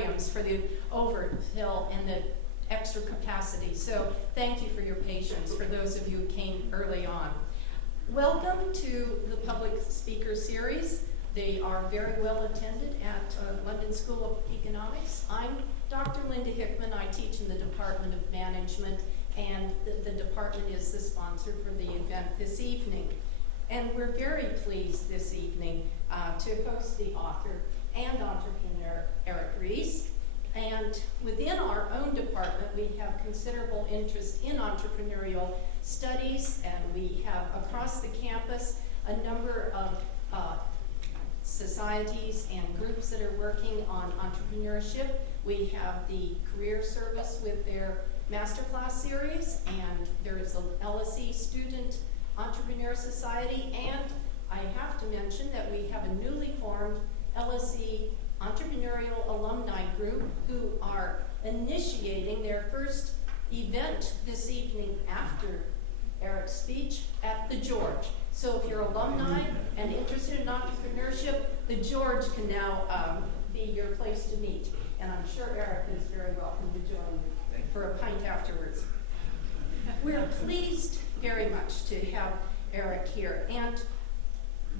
auditoriums for the overfill and the extra capacity. So thank you for your patience for those of you who came early on. Welcome to the Public Speaker Series. They are very well attended at London School of Economics. I'm Dr. Linda Hickman. I teach in the Department of Management, and the department is the sponsor for the event this evening. And we're very pleased this evening to host the author and entrepreneur, Eric Ries. And within our own department, we have considerable interest in entrepreneurial studies, and we have across the campus a number of societies and groups that are working on entrepreneurship. We have the Career Service with their Masterclass series, and there is a LSE Student Entrepreneur Society, and I have to mention that we have a newly formed LSE Entrepreneurial Alumni Group who are initiating their first event this evening after Eric's speech at the George. So if you're alumni and interested in entrepreneurship, the George can now be your place to meet. And I'm sure Eric is very welcome to join you for a pint afterwards. We're pleased very much to have Eric here. And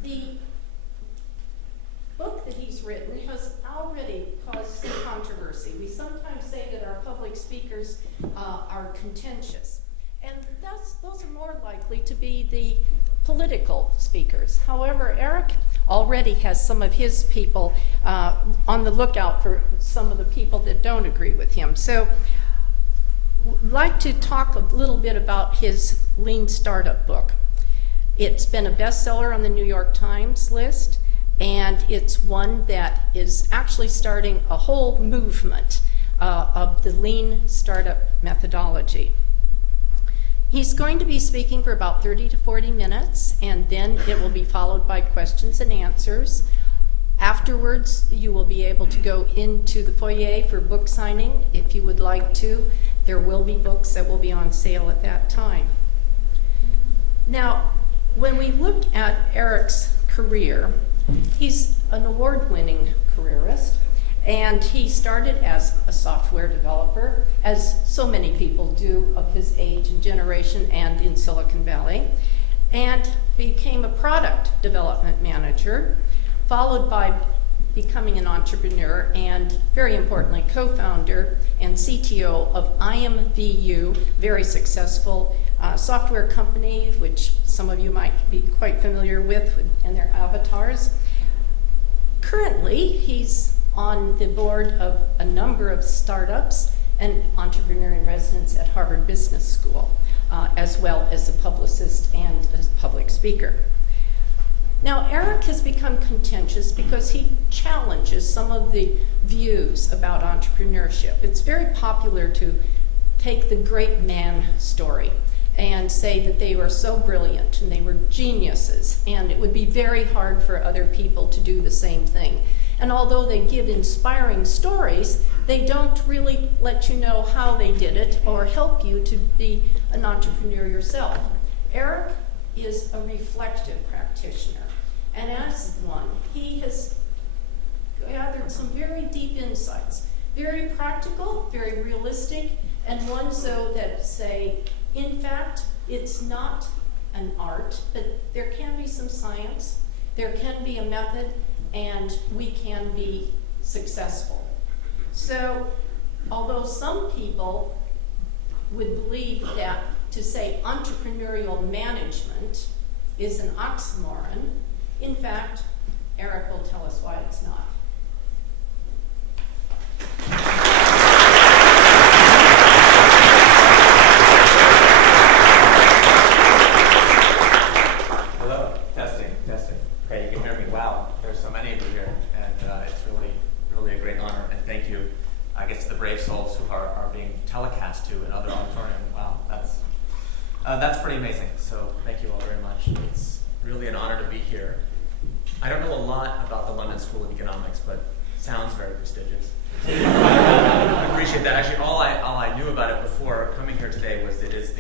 the book that he's written has already caused some controversy. We sometimes say that our public speakers are contentious. And those are more likely to be the political speakers. However, Eric already has some of his people on the lookout for some of the people that don't agree with him. So I'd like to talk a little bit about his Lean Startup book. It's been a bestseller on the New York Times list, and it's one that is actually starting a whole movement of the Lean Startup methodology. He's going to be speaking for about 30 to 40 minutes, and then it will be followed by questions and answers. Afterwards, you will be able to go into the foyer for book signing if you would like to. There will be books that will be on sale at that time. Now, when we look at Eric's career, he's an award-winning careerist, and he started as a software developer, as so many people do of his age and generation and in Silicon Valley, and became a product development manager, followed by becoming an entrepreneur and, very importantly, co-founder and CTO of IMVU, very successful software company, which some of you might be quite familiar with and their avatars. Currently, he's on the board of a number of startups and entrepreneur in residence at Harvard Business School, as well as a publicist and a public speaker. Now, Eric has become contentious because he challenges some of the views about entrepreneurship. It's very popular to take the great man story and say that they were so brilliant and they were geniuses, and it would be very hard for other people to do the same thing. And although they give inspiring stories, they don't really let you know how they did it or help you to be an entrepreneur yourself. Eric is a reflective practitioner, and as one, he has gathered some very deep insights, very practical, very realistic, and one so that say, in fact, it's not an art, but there can be some science, there can be a method, and we can be successful. So, although some people would believe that to say entrepreneurial management is an oxymoron, in fact, Eric will tell us why it's not. Hello, testing. Great, you can hear me. Wow, there's so many of you here, and it's really a great honor. And thank you, I guess, to the brave souls who are being telecast to another auditorium. Wow, that's pretty amazing. So thank you all very much. It's really an honor to be here. I don't know a lot about the London School of Economics, but it sounds very prestigious. I appreciate that. Actually, all I knew about it before coming here today was that it is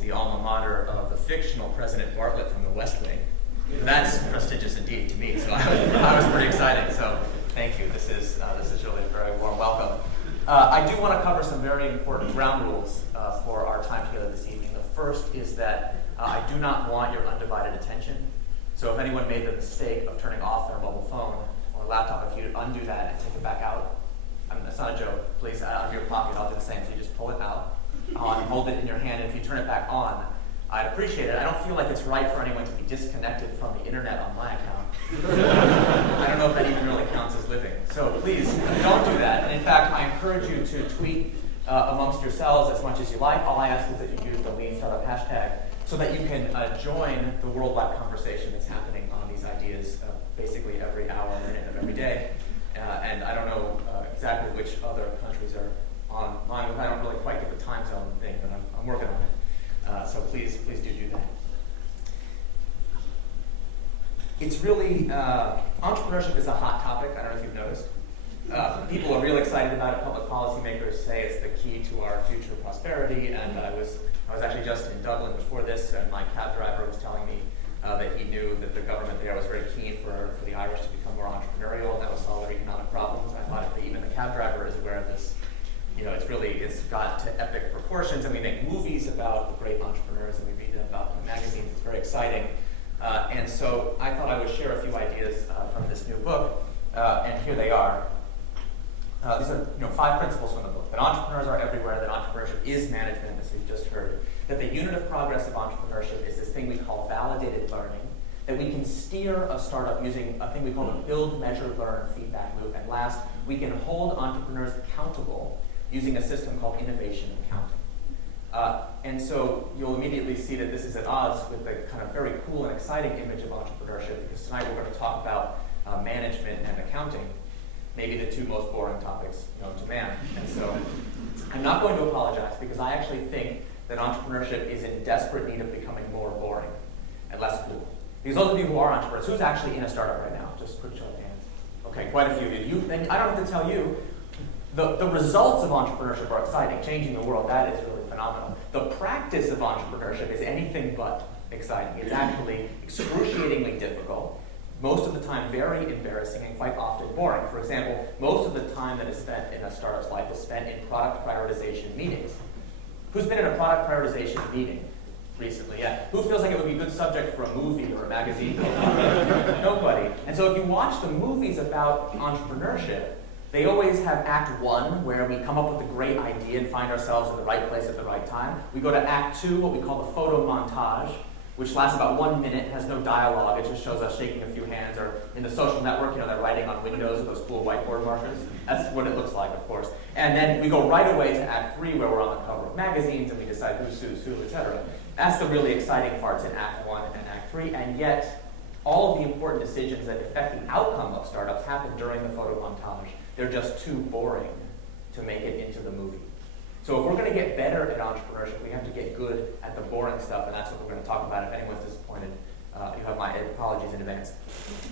the alma mater of the fictional President Bartlett from The West Wing. That's prestigious indeed to me. So I was pretty excited. So thank you. This is really a very I do want to cover some very important ground rules for our time together this evening. The first is that I do not want your undivided attention. So if anyone made the mistake of turning off their mobile phone or laptop, if you undo that and take it back out, that's not a joke, please, out of your pocket, I'll do the same. So you just pull it out, and hold it in your hand, and if you turn it back on, I'd appreciate it. I don't feel like it's right for anyone to be disconnected from the internet on my account. I don't know if that even really counts as living. So please, don't do that. And in fact, I encourage you to tweet amongst yourselves as much as you like. All I ask is that you use the Lean Startup hashtag so that you can join the worldwide conversation that's happening on these ideas basically every hour, minute of every day. And I don't know exactly which other countries are online. I don't really quite get the time zone thing, but I'm working on it. So please do that. It's really, entrepreneurship is a hot topic. I don't know if you've noticed. People are really excited about it. Public policymakers say it's the key to our future prosperity. And I was actually just in Dublin before this, and my cab driver was telling me that he knew that the government there was very keen for the Irish to become more entrepreneurial, and that would solve their economic problems. I thought if even the cab driver is aware of this, it's got to epic proportions, and we make movies about the great entrepreneurs, and we read about them in magazines. It's very exciting. And so I thought I would share a few ideas from this new book, and here they are. These are 5 principles from the book. That entrepreneurs are everywhere, that entrepreneurship is management, as we've just heard. That the unit of progress of entrepreneurship is this thing we call validated learning. That we can steer a startup using a thing we call the build, measure, learn feedback loop. And last, we can hold entrepreneurs accountable using a system called innovation accounting. And so you'll immediately see that this is at odds with the kind of very cool and exciting image of entrepreneurship, because tonight we're going to talk about management and accounting, maybe the 2 most boring topics known to man. And so I'm not going to apologize, because I actually think that entrepreneurship is in desperate need of becoming more boring and less cool. Because those of you who are entrepreneurs, who's actually in a startup right now? Just quick show of hands. Okay, quite a few of you. And I don't have to tell you, the results of entrepreneurship are exciting. Changing the world, that is really phenomenal. The practice of entrepreneurship is anything but exciting. It's actually excruciatingly difficult. Most of the time very embarrassing, and quite often boring. For example, most of the time that is spent in a startup's life is spent in product prioritization meetings. Who's been in a product prioritization meeting recently? Yeah. Who feels like it would be a good subject for a movie or a magazine? Nobody. And so if you watch the movies about entrepreneurship, they always have Act 1, where we come up with a great idea and find ourselves in the right place at the right time. We go to Act 2, what we call the photo montage, which lasts about 1 minute, has no dialogue. It just shows us shaking a few hands, or in the social network, they're writing on windows with those cool whiteboard markers. That's what it looks like, of course. And then we go right away to Act 3, where we're on the cover of magazines, and we decide who sues who, etc. That's the really exciting parts in Act 1 and Act 3, and yet all of the important decisions that affect the outcome of startups happen during the photo montage. They're just too boring to make it into the movie. So if we're going to get better at entrepreneurship, we have to get good at the boring stuff, and that's what we're going to talk about. If anyone's disappointed, you have my apologies in advance.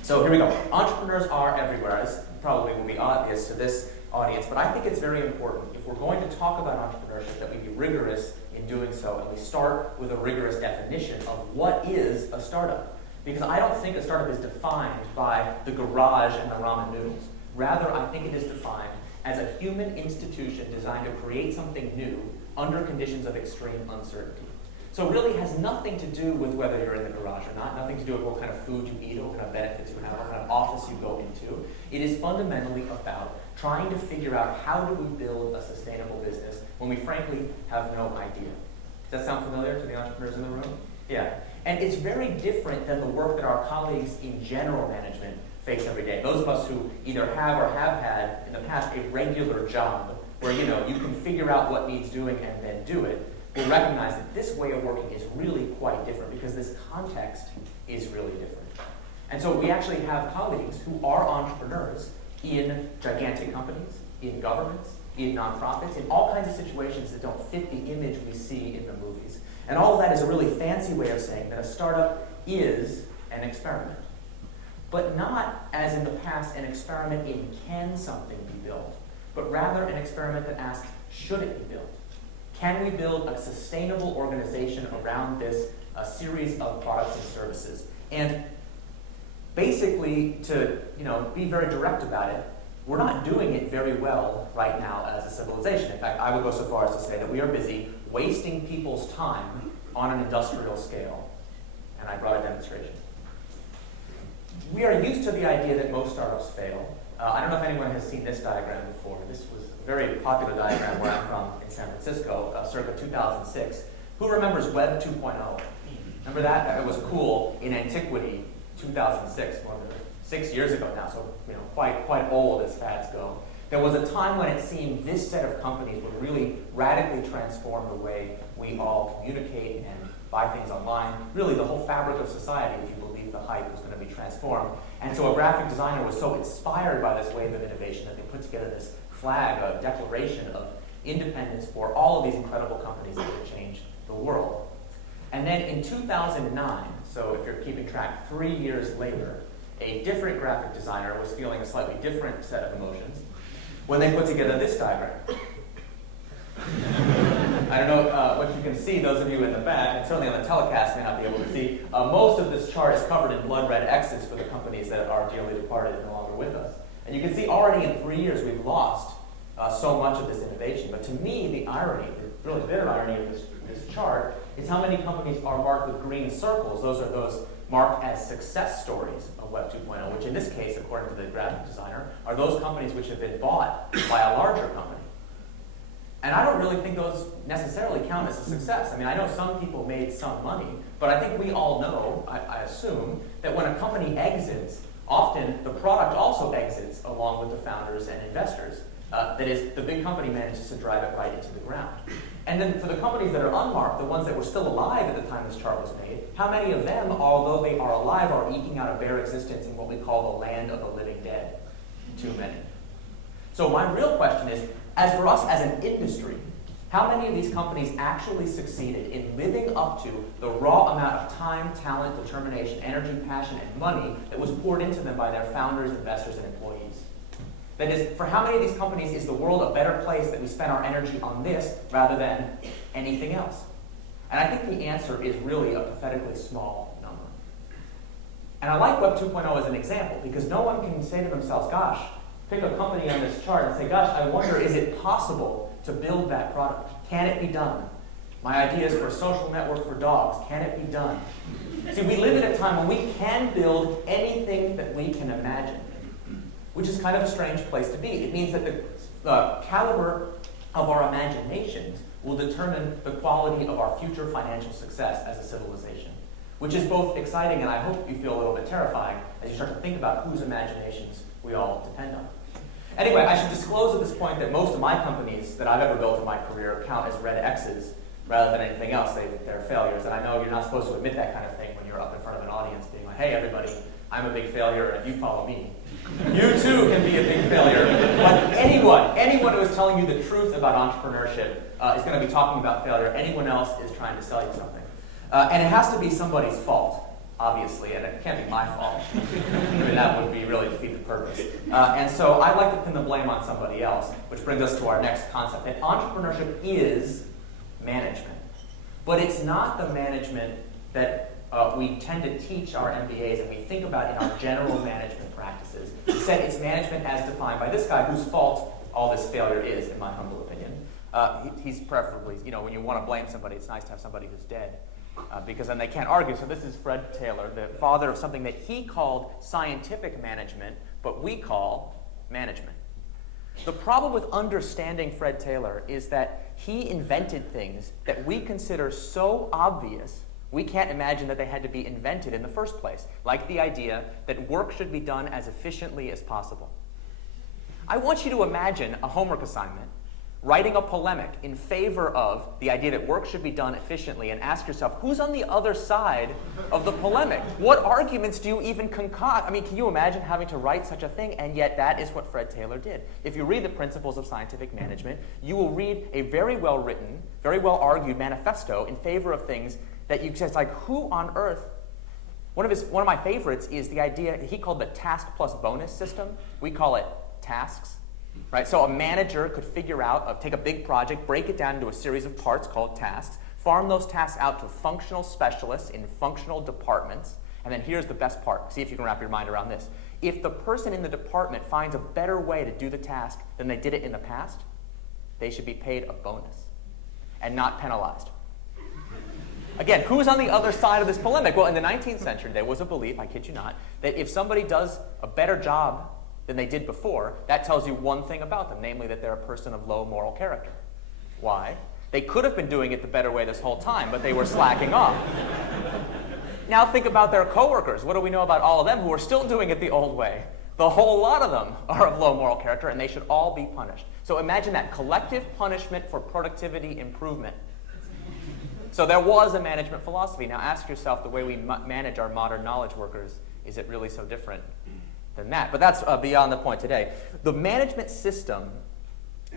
So here we go. Entrepreneurs are everywhere. This probably will be obvious to this audience, but I think it's very important, if we're going to talk about entrepreneurship, that we be rigorous in doing so, and we start with a rigorous definition of what is a startup. Because I don't think a startup is defined by the garage and the ramen noodles. Rather, I think it is defined as a human institution designed to create something new under conditions of extreme uncertainty. So it really has nothing to do with whether you're in the garage or not, nothing to do with what kind of food you eat or what kind of benefits you have, what kind of office you go into. It is fundamentally about trying to figure out how do we build a sustainable business when we frankly have no idea. Does that sound familiar to the entrepreneurs in the room? Yeah. And it's very different than the work that our colleagues in general management face every day. Those of us who either have or have had in the past a regular job where you can figure out what needs doing and then do it, will recognize that this way of working is really quite different because this context is really different. And so we actually have colleagues who are entrepreneurs in gigantic companies, in governments, in nonprofits, in all kinds of situations that don't fit the image we see in the movies. And all of that is a really fancy way of saying that a startup is an experiment. But not, as in the past, an experiment in can something be built, but rather an experiment that asks, should it be built? Can we build a sustainable organization around this series of products and services? And basically, to be very direct about it, we're not doing it very well right now as a civilization. In fact, I would go so far as to say that we are busy wasting people's time on an industrial scale. And I brought a demonstration. We are used to the idea that most startups fail. I don't know if anyone has seen this diagram before. This was a very popular diagram where I'm from in San Francisco, circa 2006. Who remembers Web 2.0? Remember that? It was cool in antiquity, 2006, more than 6 years ago now, so quite old as fads go. There was a time when it seemed this set of companies would really radically transform the way we all communicate and buy things online. Really, the whole fabric of society, if you believe the hype, was going to be transformed. And so a graphic designer was so inspired by this wave of innovation that they put together this flag, a declaration of independence for all of these incredible companies that would change the world. And then in 2009, so if you're keeping track, 3 years later, a different graphic designer was feeling a slightly different set of emotions when they put together this diagram. I don't know what you can see, those of you in the back, and certainly on the telecast may not be able to see. Most of this chart is covered in blood red X's for the companies that are dearly departed and no longer with us. And you can see already in 3 years we've lost so much of this innovation. But to me, the irony, the really bitter irony of this chart, is how many companies are marked with green circles. Those are those marked as success stories of Web 2.0, which in this case, according to the graphic designer, are those companies which have been bought by a larger company. And I don't really think those necessarily count as a success. I mean, I know some people made some money, but I think we all know, I assume, that when a company exits, often the product also exits along with the founders and investors. That is, the big company manages to drive it right into the ground. And then for the companies that are unmarked, the ones that were still alive at the time this chart was made, how many of them, although they are alive, are eking out a bare existence in what we call the land of the living dead? Too many. So my real question is, as for us as an industry, how many of these companies actually succeeded in living up to the raw amount of time, talent, determination, energy, passion, and money that was poured into them by their founders, investors, and employees? That is, for how many of these companies is the world a better place that we spend our energy on this rather than anything else? And I think the answer is really a pathetically small number. And I like Web 2.0 as an example because no one can say to themselves, gosh, pick a company on this chart and say, gosh, I wonder, is it possible to build that product? Can it be done? My idea is for a social network for dogs. Can it be done? See, we live in a time when we can build anything that we can imagine, which is kind of a strange place to be. It means that the caliber of our imaginations will determine the quality of our future financial success as a civilization, which is both exciting and I hope you feel a little bit terrifying as you start to think about whose imaginations we all depend on. Anyway, I should disclose at this point that most of my companies that I've ever built in my career count as red X's rather than anything else. They're failures. And I know you're not supposed to admit that kind of thing when you're up in front of an audience being like, hey, everybody, I'm a big failure, and if you follow me, you too can be a big failure. But anyone who is telling you the truth about entrepreneurship is going to be talking about failure. Anyone else is trying to sell you something. And it has to be somebody's fault, obviously, and it can't be my fault. I mean, that would be really defeat the purpose. And so I like to pin the blame on somebody else, which brings us to our next concept. That entrepreneurship is management. But it's not the management that we tend to teach our MBAs and we think about in our general management practices. Instead, it's management as defined by this guy whose fault all this failure is, in my humble opinion. He's preferably, when you want to blame somebody, it's nice to have somebody who's dead. Because then they can't argue. So this is Fred Taylor, the father of something that he called scientific management, but we call management. The problem with understanding Fred Taylor is that he invented things that we consider so obvious, we can't imagine that they had to be invented in the first place, like the idea that work should be done as efficiently as possible. I want you to imagine a homework assignment writing a polemic in favor of the idea that work should be done efficiently, and ask yourself, who's on the other side of the polemic? What arguments do you even concoct? I mean, can you imagine having to write such a thing? And yet that is what Fred Taylor did. If you read the Principles of Scientific Management, you will read a very well written, very well argued manifesto in favor of things that you just like, who on earth? One of my favorites is the idea he called the task plus bonus system. We call it tasks. Right? So a manager could figure out, take a big project, break it down into a series of parts called tasks, farm those tasks out to functional specialists in functional departments, and then here's the best part. See if you can wrap your mind around this. if the person in the department finds a better way to do the task than they did it in the past, they should be paid a bonus and not penalized. Again, who's on the other side of this polemic? Well, in the 19th century, there was a belief, I kid you not, that if somebody does a better job than they did before, that tells you one thing about them, namely that they're a person of low moral character. Why? They could have been doing it the better way this whole time, but they were slacking off. Now think about their coworkers. What do we know about all of them who are still doing it the old way? The whole lot of them are of low moral character, and they should all be punished. So imagine that collective punishment for productivity improvement. So there was a management philosophy. Now ask yourself, the way we manage our modern knowledge workers, is it really so different than that? But that's beyond the point today. The management system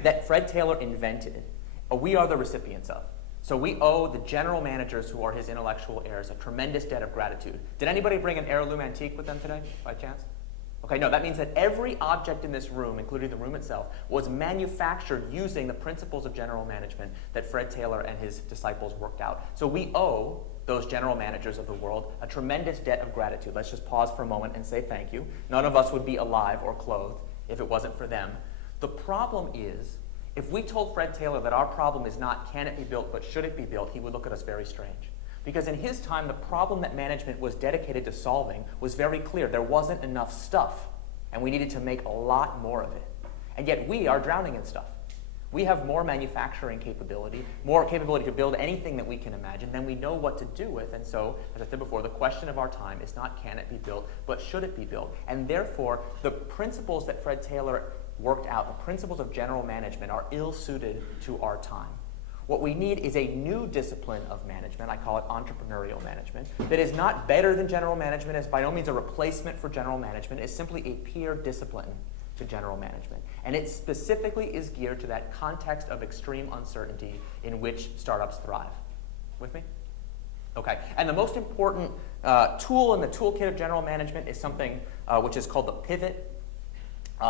that Fred Taylor invented, we are the recipients of. So we owe the general managers, who are his intellectual heirs, a tremendous debt of gratitude. Did anybody bring an heirloom antique with them today, by chance? Okay, no, that means that every object in this room, including the room itself, was manufactured using the principles of general management that Fred Taylor and his disciples worked out. So we owe those general managers of the world a tremendous debt of gratitude. Let's just pause for a moment and say thank you. None of us would be alive or clothed if it wasn't for them. The problem is, if we told Fred Taylor that our problem is not can it be built, but should it be built, he would look at us very strange. Because in his time, the problem that management was dedicated to solving was very clear. There wasn't enough stuff, and we needed to make a lot more of it. And yet we are drowning in stuff. We have more manufacturing capability, more capability to build anything that we can imagine than we know what to do with. And so, as I said before, the question of our time is not can it be built, but should it be built? And therefore, the principles that Fred Taylor worked out, the principles of general management, are ill-suited to our time. What we need is a new discipline of management, I call it entrepreneurial management, that is not better than general management, is by no means a replacement for general management, it's simply a peer discipline to general management. And it specifically is geared to that context of extreme uncertainty in which startups thrive. With me? Okay, and the most important tool in the toolkit of general management is something which is called the pivot.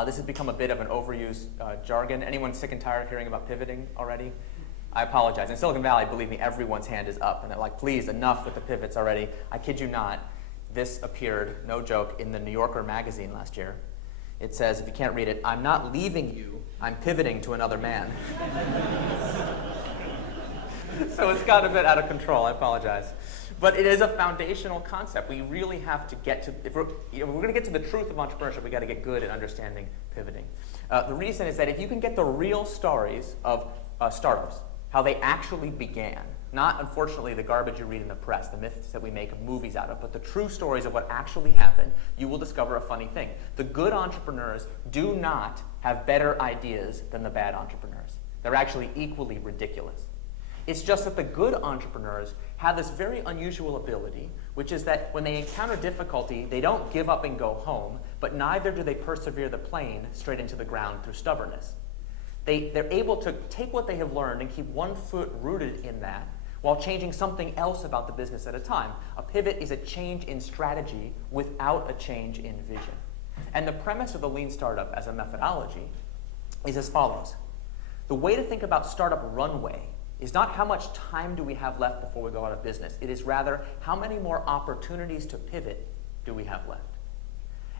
This has become a bit of an overused jargon. Anyone sick and tired of hearing about pivoting already? I apologize. In Silicon Valley, believe me, everyone's hand is up. And they're like, please, enough with the pivots already. I kid you not. This appeared, no joke, in the New Yorker magazine last year. It says, if you can't read it, I'm not leaving you, I'm pivoting to another man. So it's got a bit out of control, I apologize. But it is a foundational concept. We really have to get to, if we're going to get to the truth of entrepreneurship, we got to get good at understanding pivoting. The reason is that if you can get the real stories of startups, how they actually began, not, unfortunately, the garbage you read in the press, the myths that we make movies out of, but the true stories of what actually happened, you will discover a funny thing. The good entrepreneurs do not have better ideas than the bad entrepreneurs. They're actually equally ridiculous. It's just that the good entrepreneurs have this very unusual ability, which is that when they encounter difficulty, they don't give up and go home, but neither do they persevere the plane straight into the ground through stubbornness. They're able to take what they have learned and keep one foot rooted in that while changing something else about the business at a time. A pivot is a change in strategy without a change in vision. And the premise of the lean startup as a methodology is as follows. The way to think about startup runway is not how much time do we have left before we go out of business. It is rather how many more opportunities to pivot do we have left.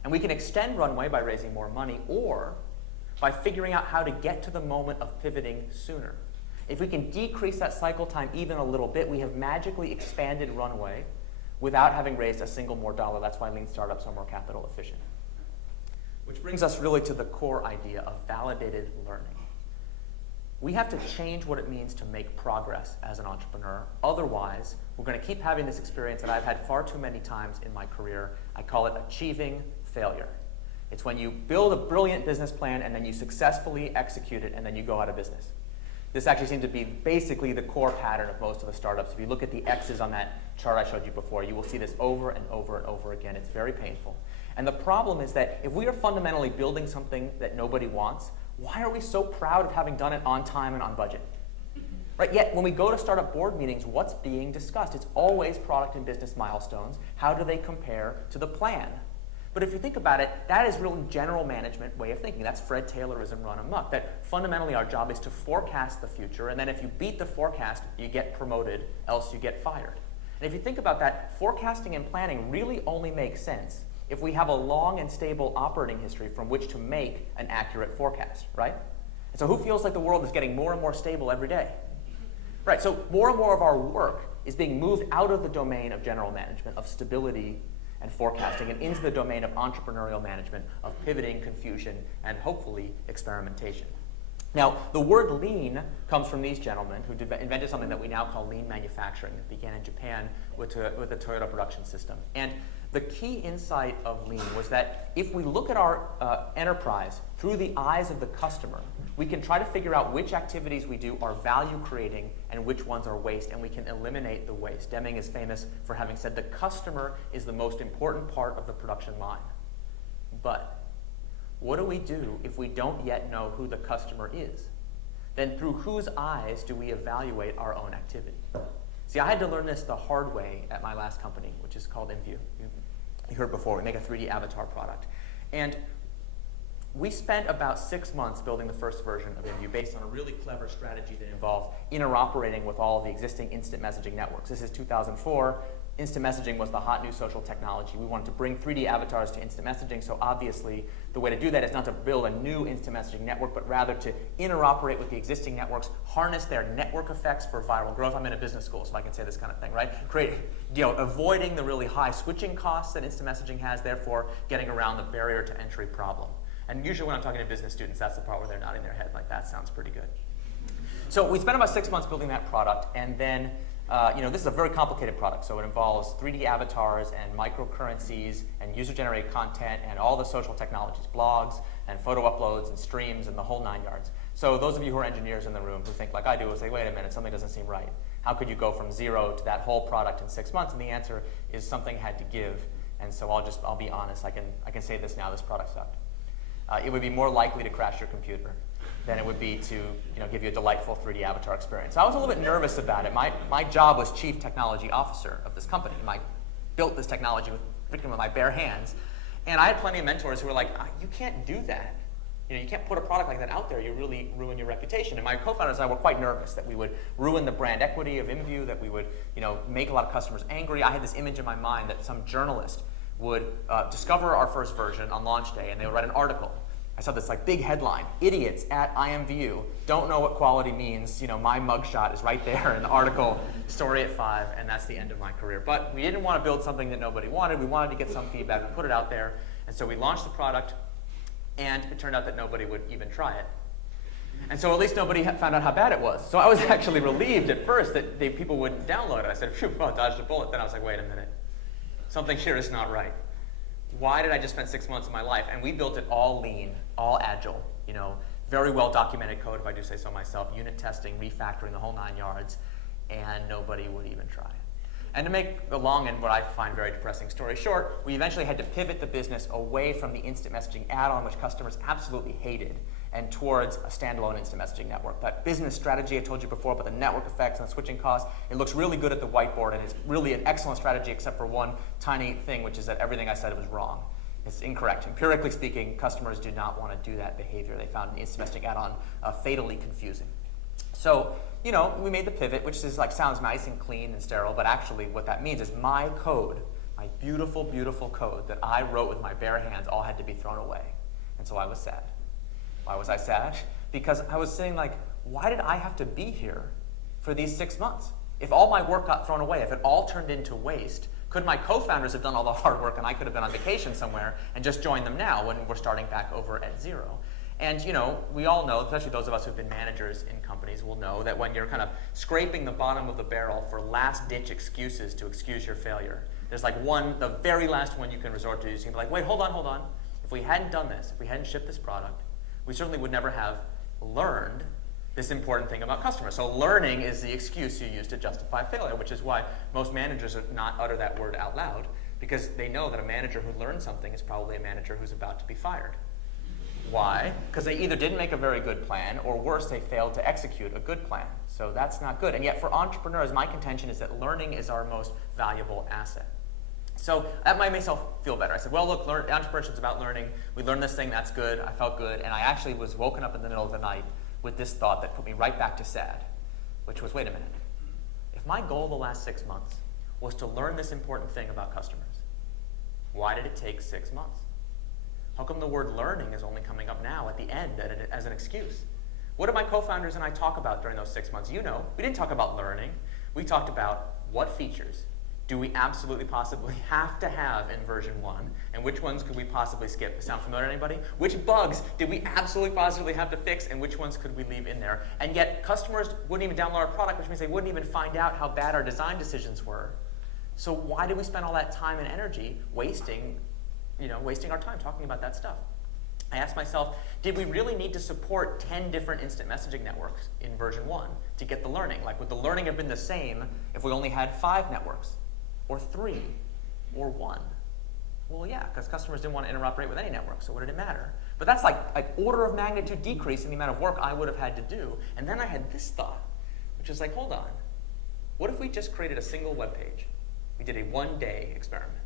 And we can extend runway by raising more money or by figuring out how to get to the moment of pivoting sooner. If we can decrease that cycle time even a little bit, we have magically expanded runway without having raised a single more dollar. That's why lean startups are more capital efficient. Which brings us really to the core idea of validated learning. We have to change what it means to make progress as an entrepreneur. Otherwise, we're going to keep having this experience that I've had far too many times in my career. I call it achieving failure. It's when you build a brilliant business plan and then you successfully execute it and then you go out of business. This actually seems to be basically the core pattern of most of the startups. If you look at the X's on that chart I showed you before, you will see this over and over and over again. It's very painful. And the problem is that if we are fundamentally building something that nobody wants, why are we so proud of having done it on time and on budget? Right? Yet when we go to startup board meetings, what's being discussed? It's always product and business milestones. How do they compare to the plan? But if you think about it, that is really general management way of thinking. That's Fred Taylorism run amok. That fundamentally our job is to forecast the future, and then if you beat the forecast, you get promoted, else you get fired. And if you think about that, forecasting and planning really only makes sense if we have a long and stable operating history from which to make an accurate forecast, right? And so who feels like the world is getting more and more stable every day? Right, so more and more of our work is being moved out of the domain of general management, of stability and forecasting, and into the domain of entrepreneurial management, of pivoting, confusion, and hopefully experimentation. Now, the word lean comes from these gentlemen who invented something that we now call lean manufacturing. It began in Japan with the Toyota production system. And the key insight of lean was that if we look at our enterprise through the eyes of the customer, we can try to figure out which activities we do are value creating and which ones are waste, and we can eliminate the waste. Deming is famous for having said the customer is the most important part of the production line. But what do we do if we don't yet know who the customer is? Then through whose eyes do we evaluate our own activity? See, I had to learn this the hard way at my last company, which is called IMVU. You heard before, we make a 3D avatar product. And we spent about 6 months building the first version of IMVU based on a really clever strategy that involved interoperating with all of the existing instant messaging networks. This is 2004. Instant messaging was the hot new social technology. We wanted to bring 3D avatars to instant messaging, so obviously the way to do that is not to build a new instant messaging network, but rather to interoperate with the existing networks, harness their network effects for viral growth. I'm in a business school, so I can say this kind of thing, right? Avoiding the really high switching costs that instant messaging has, therefore getting around the barrier to entry problem. And usually when I'm talking to business students, that's the part where they're nodding their head like, that sounds pretty good. So we spent about 6 months building that product, and then this is a very complicated product, so it involves 3D avatars and microcurrencies and user-generated content and all the social technologies, blogs and photo uploads and streams and the whole 9 yards. So those of you who are engineers in the room who think like I do will say, wait a minute, something doesn't seem right. How could you go from 0 to that whole product in 6 months? And the answer is something had to give. And so I'll be honest, I can say this now, this product sucked. It would be more likely to crash your computer than it would be to give you a delightful 3D avatar experience. So I was a little bit nervous about it. My job was chief technology officer of this company. I built this technology with my bare hands. And I had plenty of mentors who were like, you can't do that. You can't put a product like that out there. You really ruin your reputation. And my co-founders and I were quite nervous that we would ruin the brand equity of IMVU, that we would make a lot of customers angry. I had this image in my mind that some journalist would discover our first version on launch day, and they would write an article. I saw this big headline: "Idiots at IMVU don't know what quality means." My mugshot is right there in the article, story at 5, and that's the end of my career. But we didn't want to build something that nobody wanted. We wanted to get some feedback and put it out there, and so we launched the product, and it turned out that nobody would even try it. And so at least nobody found out how bad it was. So I was actually relieved at first that people wouldn't download it. I said, phew, well, dodged a bullet. Then I was like, wait a minute. Something here is not right. Why did I just spend 6 months of my life? And we built it all lean, all agile, very well documented code, if I do say so myself, unit testing, refactoring, the whole 9 yards, and nobody would even try. And to make the long and what I find very depressing story short, we eventually had to pivot the business away from the instant messaging add-on, which customers absolutely hated, and towards a standalone instant messaging network. That business strategy I told you before about the network effects and the switching costs, it looks really good at the whiteboard, and it's really an excellent strategy except for one tiny thing, which is that everything I said was wrong. It's incorrect. Empirically speaking, customers do not want to do that behavior. They found an instant messaging add-on fatally confusing. So, we made the pivot, which is sounds nice and clean and sterile, but actually what that means is my code, my beautiful, beautiful code that I wrote with my bare hands all had to be thrown away. And so I was sad. Why was I sad? Because I was saying why did I have to be here for these 6 months? If all my work got thrown away, if it all turned into waste, could my co-founders have done all the hard work and I could have been on vacation somewhere and just joined them now when we're starting back over at 0? And we all know, especially those of us who've been managers in companies will know that when you're kind of scraping the bottom of the barrel for last-ditch excuses to excuse your failure, there's the very last one you can resort to. You can be like, wait, hold on. If we hadn't done this, if we hadn't shipped this product, we certainly would never have learned this important thing about customers. So learning is the excuse you use to justify failure, which is why most managers would not utter that word out loud, because they know that a manager who learned something is probably a manager who's about to be fired. Why? Because they either didn't make a very good plan, or worse, they failed to execute a good plan. So that's not good. And yet for entrepreneurs, my contention is that learning is our most valuable asset. So that made myself feel better. I said, well, look, entrepreneurship is about learning. We learned this thing, that's good. I felt good. And I actually was woken up in the middle of the night with this thought that put me right back to sad, which was, wait a minute. If my goal the last 6 months was to learn this important thing about customers, Why did it take 6 months? How come the word learning is only coming up now at the end as an excuse? What did my co-founders and I talk about during those 6 months? You know, we didn't talk about learning. We talked about what features do we absolutely possibly have to have in version 1, and which ones could we possibly skip? Sound familiar to anybody? Which bugs did we absolutely positively have to fix, and which ones could we leave in there? And yet customers wouldn't even download our product, which means they wouldn't even find out how bad our design decisions were. So why did we spend all that time and energy wasting our time talking about that stuff? I asked myself, did we really need to support 10 different instant messaging networks in version 1 to get the learning? Like, would the learning have been the same if we only had 5 networks, or 3, or 1? Well, yeah, because customers didn't want to interoperate with any network, so what did it matter? But that's like an order of magnitude decrease in the amount of work I would have had to do. And then I had this thought, which is like, hold on. What if we just created a single web page? We did a 1-day experiment.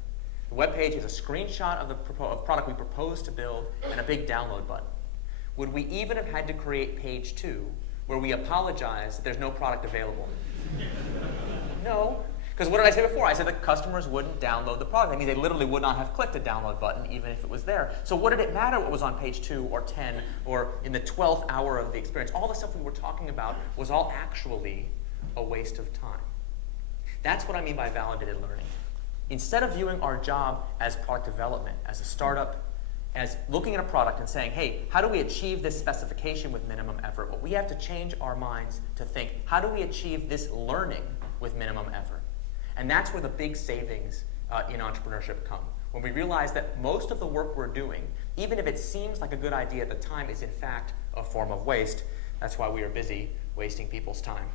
The web page is a screenshot of the product we proposed to build and a big download button. Would we even have had to create page 2 where we apologize that there's no product available? No. Because what did I say before? I said that customers wouldn't download the product. That means they literally would not have clicked the download button even if it was there. So what did it matter what was on page 2 or 10 or in the 12th hour of the experience? All the stuff we were talking about was all actually a waste of time. That's what I mean by validated learning. Instead of viewing our job as product development, as a startup, as looking at a product and saying, hey, how do we achieve this specification with minimum effort? Well, we have to change our minds to think, how do we achieve this learning with minimum effort? And that's where the big savings in entrepreneurship come. When we realize that most of the work we're doing, even if it seems like a good idea at the time, is in fact a form of waste. That's why we are busy wasting people's time.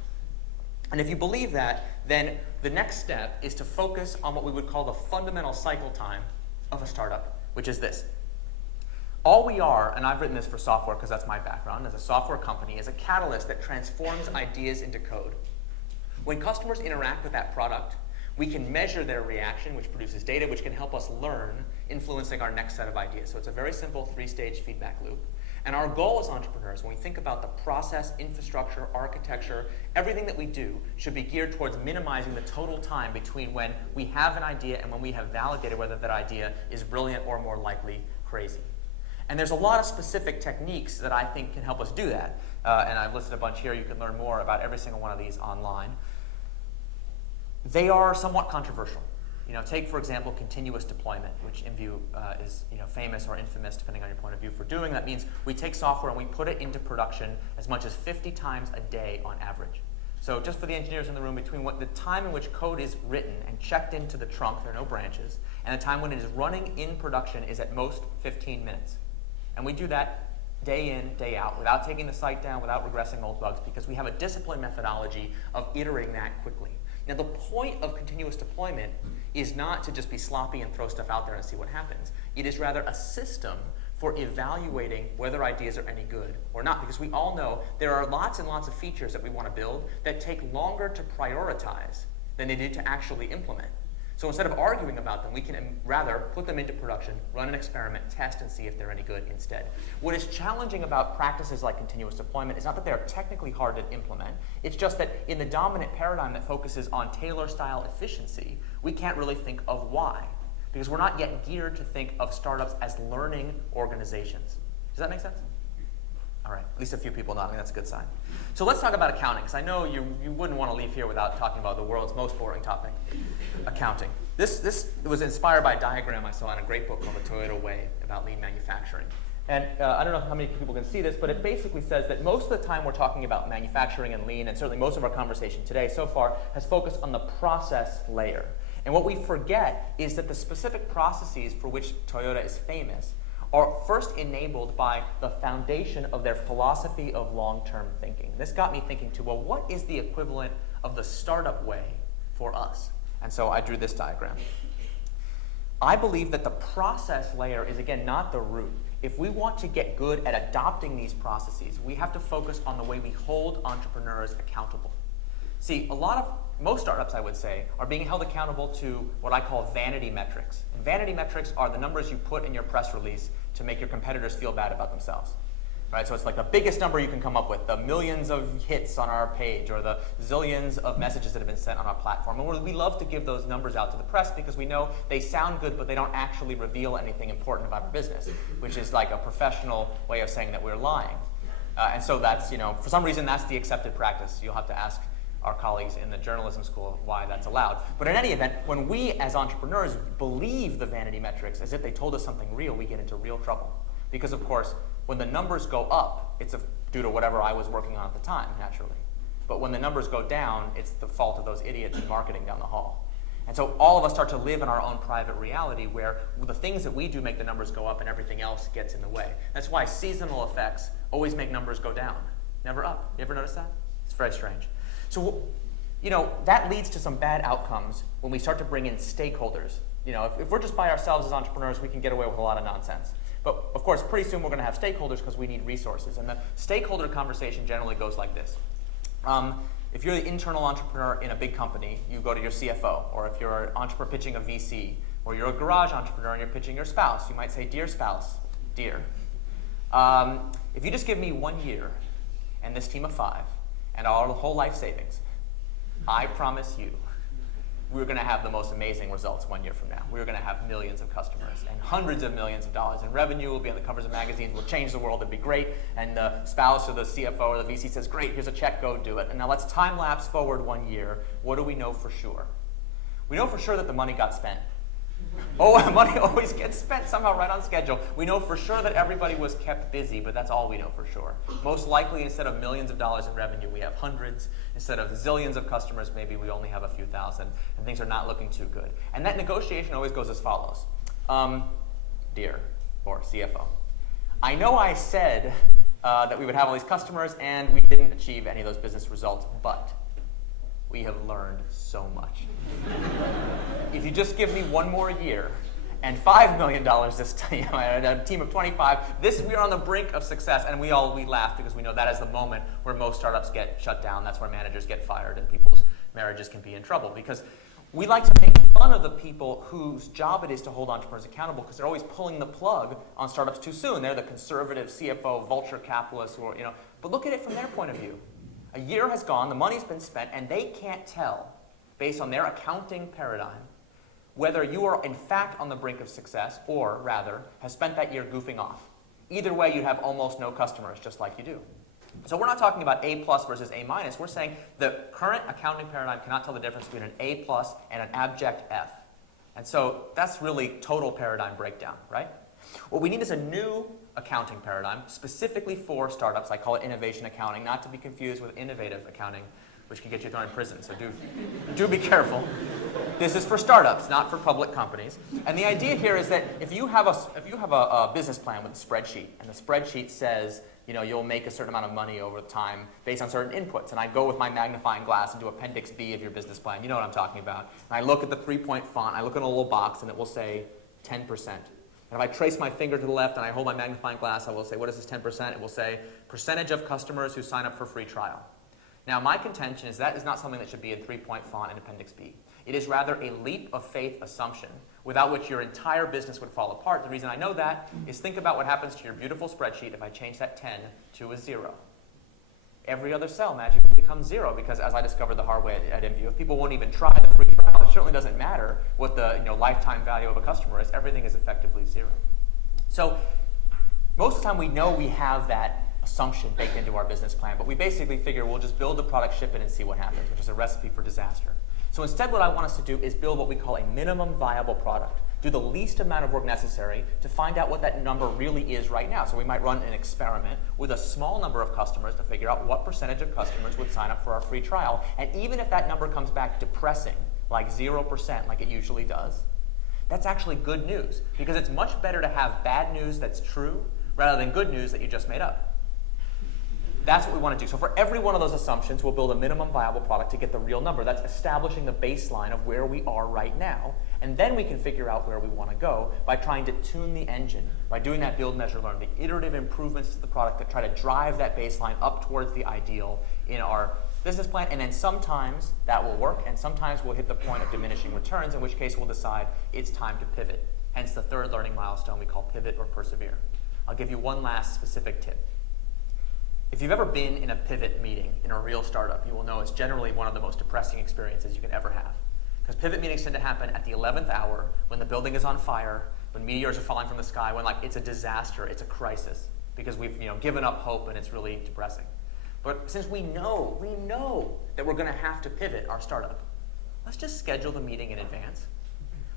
And if you believe that, then the next step is to focus on what we would call the fundamental cycle time of a startup, which is this. All we are, and I've written this for software because that's my background as a software company, is a catalyst that transforms ideas into code. When customers interact with that product, we can measure their reaction, which produces data, which can help us learn, influencing our next set of ideas. So it's a very simple 3-stage feedback loop. And our goal as entrepreneurs, when we think about the process, infrastructure, architecture, everything that we do should be geared towards minimizing the total time between when we have an idea and when we have validated whether that idea is brilliant or more likely crazy. And there's a lot of specific techniques that I think can help us do that. And I've listed a bunch here. You can learn more about every single one of these online. They are somewhat controversial. Take, for example, continuous deployment, which IMVU is famous or infamous, depending on your point of view, for doing. That means we take software and we put it into production as much as 50 times a day on average. So just for the engineers in the room, between the time in which code is written and checked into the trunk, there are no branches, and the time when it is running in production is at most 15 minutes. And we do that day in, day out, without taking the site down, without regressing old bugs, because we have a disciplined methodology of iterating that quickly. Now, the point of continuous deployment is not to just be sloppy and throw stuff out there and see what happens. It is rather a system for evaluating whether ideas are any good or not, because we all know there are lots and lots of features that we want to build that take longer to prioritize than they did to actually implement. So instead of arguing about them, we can rather put them into production, run an experiment, test, and see if they're any good instead. What is challenging about practices like continuous deployment is not that they are technically hard to implement. It's just that in the dominant paradigm that focuses on Taylor-style efficiency, we can't really think of why, because we're not yet geared to think of startups as learning organizations. Does that make sense? All right, at least a few people nodding. That's a good sign. So let's talk about accounting, because I know you wouldn't want to leave here without talking about the world's most boring topic, accounting. This was inspired by a diagram I saw in a great book called The Toyota Way about lean manufacturing. And I don't know how many people can see this, but it basically says that most of the time we're talking about manufacturing and lean, and certainly most of our conversation today so far has focused on the process layer. And what we forget is that the specific processes for which Toyota is famous are first enabled by the foundation of their philosophy of long-term thinking. This got me thinking too, well, what is the equivalent of the startup way for us? And so I drew this diagram. I believe that the process layer is, again, not the root. If we want to get good at adopting these processes, we have to focus on the way we hold entrepreneurs accountable. See, most startups, I would say, are being held accountable to what I call vanity metrics. And vanity metrics are the numbers you put in your press release to make your competitors feel bad about themselves. right? So it's like the biggest number you can come up with, the millions of hits on our page or the zillions of messages that have been sent on our platform. And we love to give those numbers out to the press because we know they sound good, but they don't actually reveal anything important about our business, which is like a professional way of saying that we're lying. And so that's, for some reason, that's the accepted practice. You'll have to ask our colleagues in the journalism school why that's allowed. But in any event, when we as entrepreneurs believe the vanity metrics as if they told us something real, we get into real trouble. Because of course, when the numbers go up, it's due to whatever I was working on at the time, naturally. But when the numbers go down, it's the fault of those idiots in marketing down the hall. And so all of us start to live in our own private reality where the things that we do make the numbers go up and everything else gets in the way. That's why seasonal effects always make numbers go down, never up. You ever notice that? It's very strange. So, that leads to some bad outcomes when we start to bring in stakeholders. If we're just by ourselves as entrepreneurs, we can get away with a lot of nonsense. But of course, pretty soon we're going to have stakeholders because we need resources. And the stakeholder conversation generally goes like this. If you're the internal entrepreneur in a big company, you go to your CFO. Or if you're an entrepreneur pitching a VC, or you're a garage entrepreneur and you're pitching your spouse, you might say, "Dear spouse, dear, if you just give me 1 year and this team of 5 and our whole life savings, I promise you, we're going to have the most amazing results 1 year from now. We're going to have millions of customers and hundreds of millions of dollars in revenue. We'll be on the covers of magazines. We'll change the world. It'd be great." And the spouse or the CFO or the VC says, "Great, here's a check. Go do it." And now let's time lapse forward 1 year. What do we know for sure? We know for sure that the money got spent. Oh, money always gets spent somehow right on schedule. We know for sure that everybody was kept busy, but that's all we know for sure. Most likely, instead of millions of dollars in revenue, we have hundreds. Instead of zillions of customers, maybe we only have a few thousand, and things are not looking too good. And that negotiation always goes as follows. Dear, or CFO, I know I said that we would have all these customers, and we didn't achieve any of those business results, but we have learned so much. If you just give me 1 more year and $5 million this time, a team of 25, we're on the brink of success. And we laugh because we know that is the moment where most startups get shut down. That's where managers get fired and people's marriages can be in trouble. Because we like to make fun of the people whose job it is to hold entrepreneurs accountable because they're always pulling the plug on startups too soon. They're the conservative CFO, vulture capitalists who are, But look at it from their point of view. A year has gone, the money's been spent, and they can't tell, based on their accounting paradigm, whether you are in fact on the brink of success or, rather, have spent that year goofing off. Either way, you'd have almost no customers, just like you do. So we're not talking about A+ versus A-. We're saying the current accounting paradigm cannot tell the difference between an A+ and an abject F. And so that's really total paradigm breakdown, right? What we need is a new accounting paradigm, specifically for startups. I call it innovation accounting, not to be confused with innovative accounting, which can get you thrown in prison, so do be careful. This is for startups, not for public companies. And the idea here is that if you have a business plan with a spreadsheet, and the spreadsheet says, you'll make a certain amount of money over time based on certain inputs, and I go with my magnifying glass and do Appendix B of your business plan, you know what I'm talking about, and I look at the 3-point font, I look in a little box, and it will say 10%. And if I trace my finger to the left and I hold my magnifying glass, I will say, what is this 10%? It will say, percentage of customers who sign up for free trial. Now, my contention is that is not something that should be in 3-point font in Appendix B. It is rather a leap of faith assumption without which your entire business would fall apart. The reason I know that is think about what happens to your beautiful spreadsheet if I change that 10 to a 0. Every other cell magically becomes 0 because, as I discovered the hard way at IMVU, if people won't even try the free trial, it certainly doesn't matter what the lifetime value of a customer is. Everything is effectively 0. So most of the time we know we have that assumption baked into our business plan, but we basically figure we'll just build the product, ship it, and see what happens, which is a recipe for disaster. So instead what I want us to do is build what we call a minimum viable product. Do the least amount of work necessary to find out what that number really is right now. So we might run an experiment with a small number of customers to figure out what percentage of customers would sign up for our free trial. And even if that number comes back depressing, like 0%, like it usually does, that's actually good news, because it's much better to have bad news that's true rather than good news that you just made up. That's what we want to do. So for every one of those assumptions, we'll build a minimum viable product to get the real number. That's establishing the baseline of where we are right now. And then we can figure out where we want to go by trying to tune the engine, by doing that build, measure, learn, the iterative improvements to the product that try to drive that baseline up towards the ideal in our business plan. And then sometimes that will work, and sometimes we'll hit the point of diminishing returns, in which case we'll decide it's time to pivot. Hence the third learning milestone we call pivot or persevere. I'll give you one last specific tip. If you've ever been in a pivot meeting in a real startup, you will know it's generally one of the most depressing experiences you can ever have. Because pivot meetings tend to happen at the 11th hour, when the building is on fire, when meteors are falling from the sky, when like it's a disaster, it's a crisis, because we've given up hope and it's really depressing. But since we know that we're going to have to pivot our startup, let's just schedule the meeting in advance.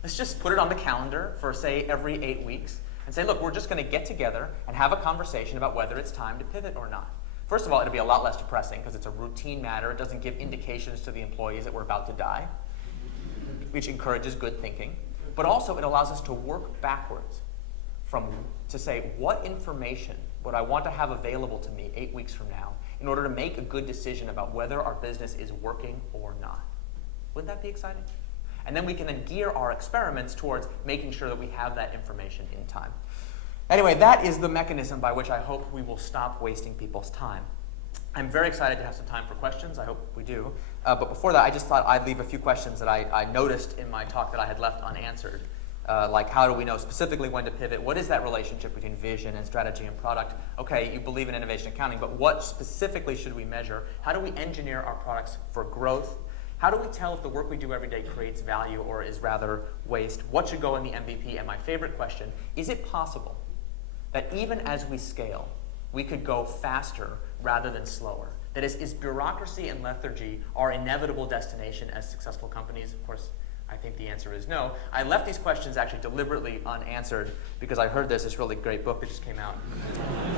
Let's just put it on the calendar for, say, every 8 weeks, and say, look, we're just going to get together and have a conversation about whether it's time to pivot or not. First of all, it'll be a lot less depressing because it's a routine matter. It doesn't give indications to the employees that we're about to die, which encourages good thinking. But also, it allows us to work backwards to say, what information would I want to have available to me 8 weeks from now in order to make a good decision about whether our business is working or not? Wouldn't that be exciting? And then we can then gear our experiments towards making sure that we have that information in time. Anyway, that is the mechanism by which I hope we will stop wasting people's time. I'm very excited to have some time for questions. I hope we do. But before that, I just thought I'd leave a few questions that I noticed in my talk that I had left unanswered. Like, how do we know specifically when to pivot? What is that relationship between vision and strategy and product? Okay, you believe in innovation accounting, but what specifically should we measure? How do we engineer our products for growth? How do we tell if the work we do every day creates value or is rather waste? What should go in the MVP? And my favorite question, is it possible that even as we scale, we could go faster rather than slower? That is bureaucracy and lethargy our inevitable destination as successful companies? Of course, I think the answer is no. I left these questions actually deliberately unanswered because I heard this really great book that just came out.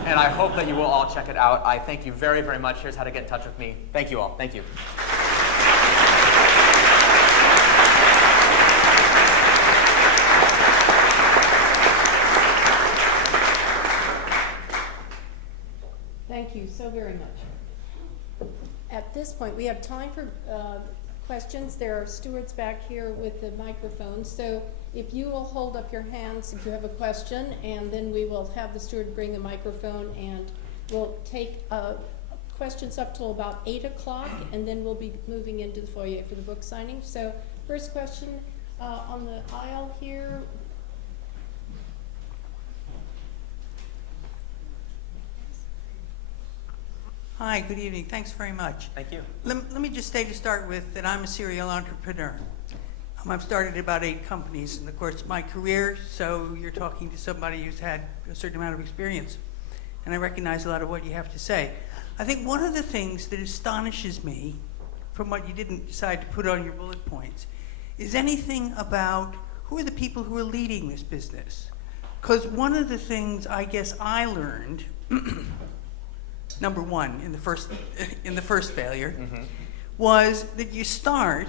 And I hope that you will all check it out. I thank you very, very much. Here's how to get in touch with me. Thank you all. Thank you. Thank you so very much. At this point, we have time for questions. There are stewards back here with the microphone. So if you will hold up your hands if you have a question, and then we will have the steward bring the microphone, and we'll take questions up till about 8 o'clock, and then we'll be moving into the foyer for the book signing. So first question on the aisle here. Hi, good evening. Thanks very much. Thank you. Let me just say to start with that I'm a serial entrepreneur. I've started about 8 companies in the course of my career, so you're talking to somebody who's had a certain amount of experience. And I recognize a lot of what you have to say. I think one of the things that astonishes me, from what you didn't decide to put on your bullet points, is anything about who are the people who are leading this business. Because one of the things I guess I learned number one in the first failure, was that you start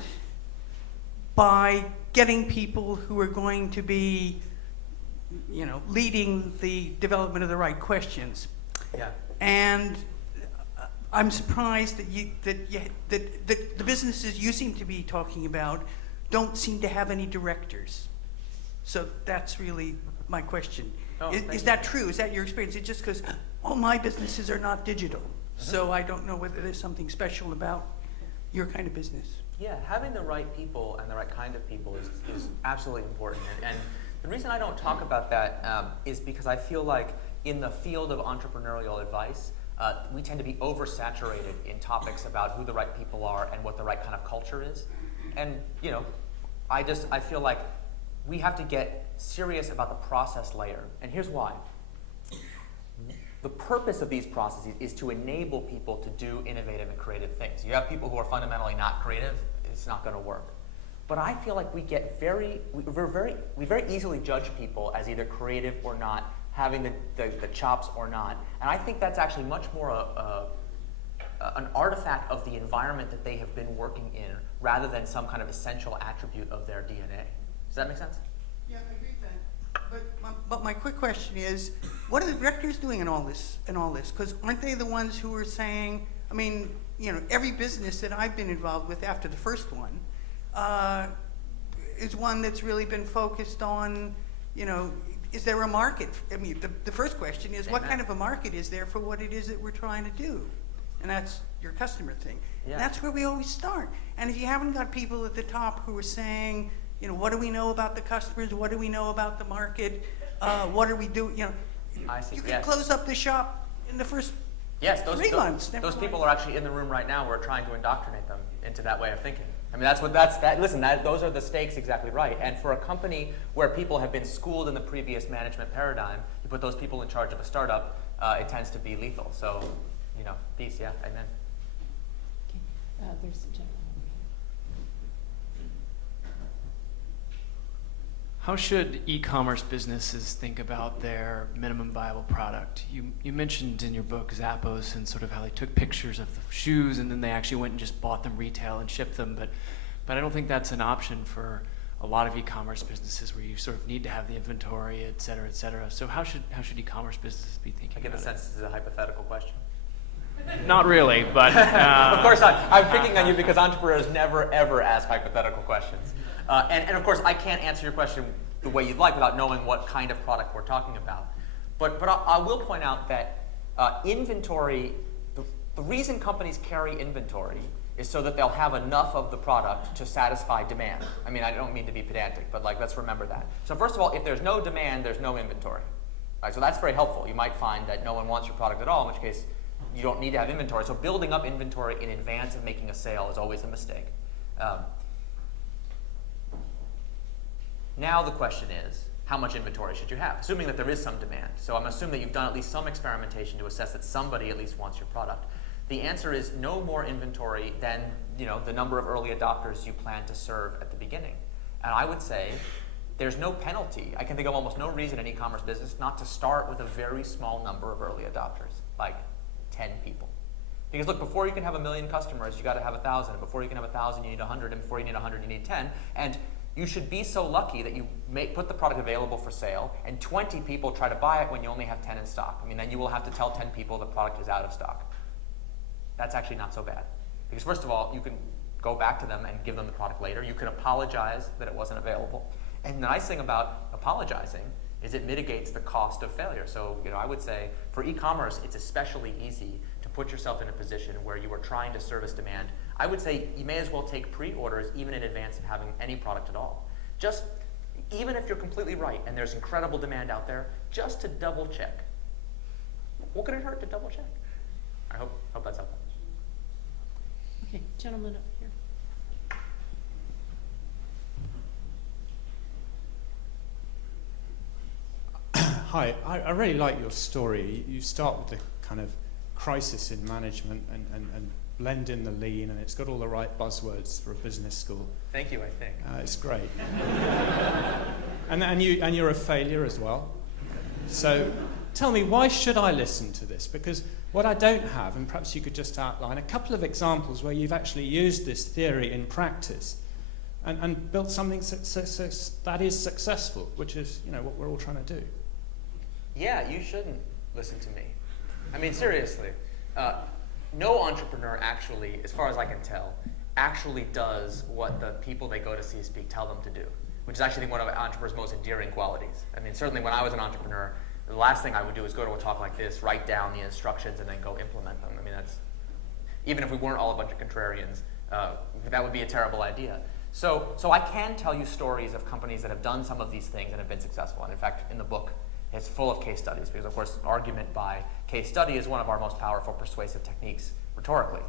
by getting people who are going to be, leading the development of the right questions. Yeah. And I'm surprised that the businesses you seem to be talking about don't seem to have any directors. So that's really my question. Is that true? Is that your experience? It's just because all my businesses are not digital, so I don't know whether there's something special about your kind of business. Yeah, having the right people and the right kind of people is absolutely important. And the reason I don't talk about that is because I feel like in the field of entrepreneurial advice, we tend to be oversaturated in topics about who the right people are and what the right kind of culture is. And I feel like we have to get serious about the process layer. And here's why. The purpose of these processes is to enable people to do innovative and creative things. You have people who are fundamentally not creative, it's not going to work. But I feel like we very easily judge people as either creative or not, having the chops or not. And I think that's actually much more an artifact of the environment that they have been working in, rather than some kind of essential attribute of their DNA. Does that make sense? Yeah, I agree with that. But my quick question is, what are the directors doing in all this? Because aren't they the ones who are saying, every business that I've been involved with after the first one is one that's really been focused on, is there a market? The first question is, what kind of a market is there for what it is that we're trying to do? And that's your customer thing. Yeah. And that's where we always start. And if you haven't got people at the top who are saying, what do we know about the customers? What do we know about the market? What are we doing? I see. You can Yes. close up the shop in the first Yes, 3 months. Never those mind. people are actually in the room right now. We're trying to indoctrinate them into that way of thinking. I mean, those are the stakes, exactly right. And for a company where people have been schooled in the previous management paradigm, you put those people in charge of a startup, it tends to be lethal. So, peace, yeah, amen. Okay. There's a gentleman. How should e-commerce businesses think about their minimum viable product? You mentioned in your book Zappos and sort of how they took pictures of the shoes and then they actually went and just bought them retail and shipped them, but I don't think that's an option for a lot of e-commerce businesses where you sort of need to have the inventory, et cetera, et cetera. So how should e-commerce businesses be thinking I get the about sense this is a hypothetical question. it? Not really, but Of course, I'm picking on you because entrepreneurs never, ever ask hypothetical questions. And of course, I can't answer your question the way you'd like without knowing what kind of product we're talking about. But I will point out that inventory, the reason companies carry inventory is so that they'll have enough of the product to satisfy demand. I mean, I don't mean to be pedantic, but let's remember that. So first of all, if there's no demand, there's no inventory. Right, so that's very helpful. You might find that no one wants your product at all, in which case you don't need to have inventory. So building up inventory in advance of making a sale is always a mistake. Now the question is, how much inventory should you have? Assuming that there is some demand. So I'm assuming that you've done at least some experimentation to assess that somebody at least wants your product. The answer is no more inventory than the number of early adopters you plan to serve at the beginning. And I would say there's no penalty. I can think of almost no reason in e-commerce business not to start with a very small number of early adopters, like 10 people. Because look, before you can have 1 million customers, you got to have 1,000. Before you can have 1,000, you need 100. And before you need 100, you need 10. And you should be so lucky that you put the product available for sale, and 20 people try to buy it when you only have 10 in stock. I mean, then you will have to tell 10 people the product is out of stock. That's actually not so bad. Because first of all, you can go back to them and give them the product later. You can apologize that it wasn't available. And the nice thing about apologizing is it mitigates the cost of failure. So I would say for e-commerce, it's especially easy to put yourself in a position where you are trying to service demand. I would say you may as well take pre-orders even in advance of having any product at all. Just, even if you're completely right and there's incredible demand out there, just to double check. What could it hurt to double check? I hope that's helpful. Okay, gentleman up here. Hi, I really like your story. You start with the kind of crisis in management and blend in the lean, and it's got all the right buzzwords for a business school. Thank you, I think. It's great. and you're a failure as well. So tell me, why should I listen to this? Because what I don't have, and perhaps you could just outline a couple of examples where you've actually used this theory in practice and built something that is successful, which is what we're all trying to do. Yeah, you shouldn't listen to me. I mean, seriously. No entrepreneur actually, as far as I can tell, actually does what the people they go to see speak tell them to do, which is actually one of an entrepreneur's most endearing qualities. I mean, certainly when I was an entrepreneur, the last thing I would do is go to a talk like this, write down the instructions, and then go implement them. I mean, that's, even if we weren't all a bunch of contrarians, that would be a terrible idea. So I can tell you stories of companies that have done some of these things and have been successful. And in fact, in the book, it's full of case studies because, of course, argument by case study is one of our most powerful persuasive techniques rhetorically.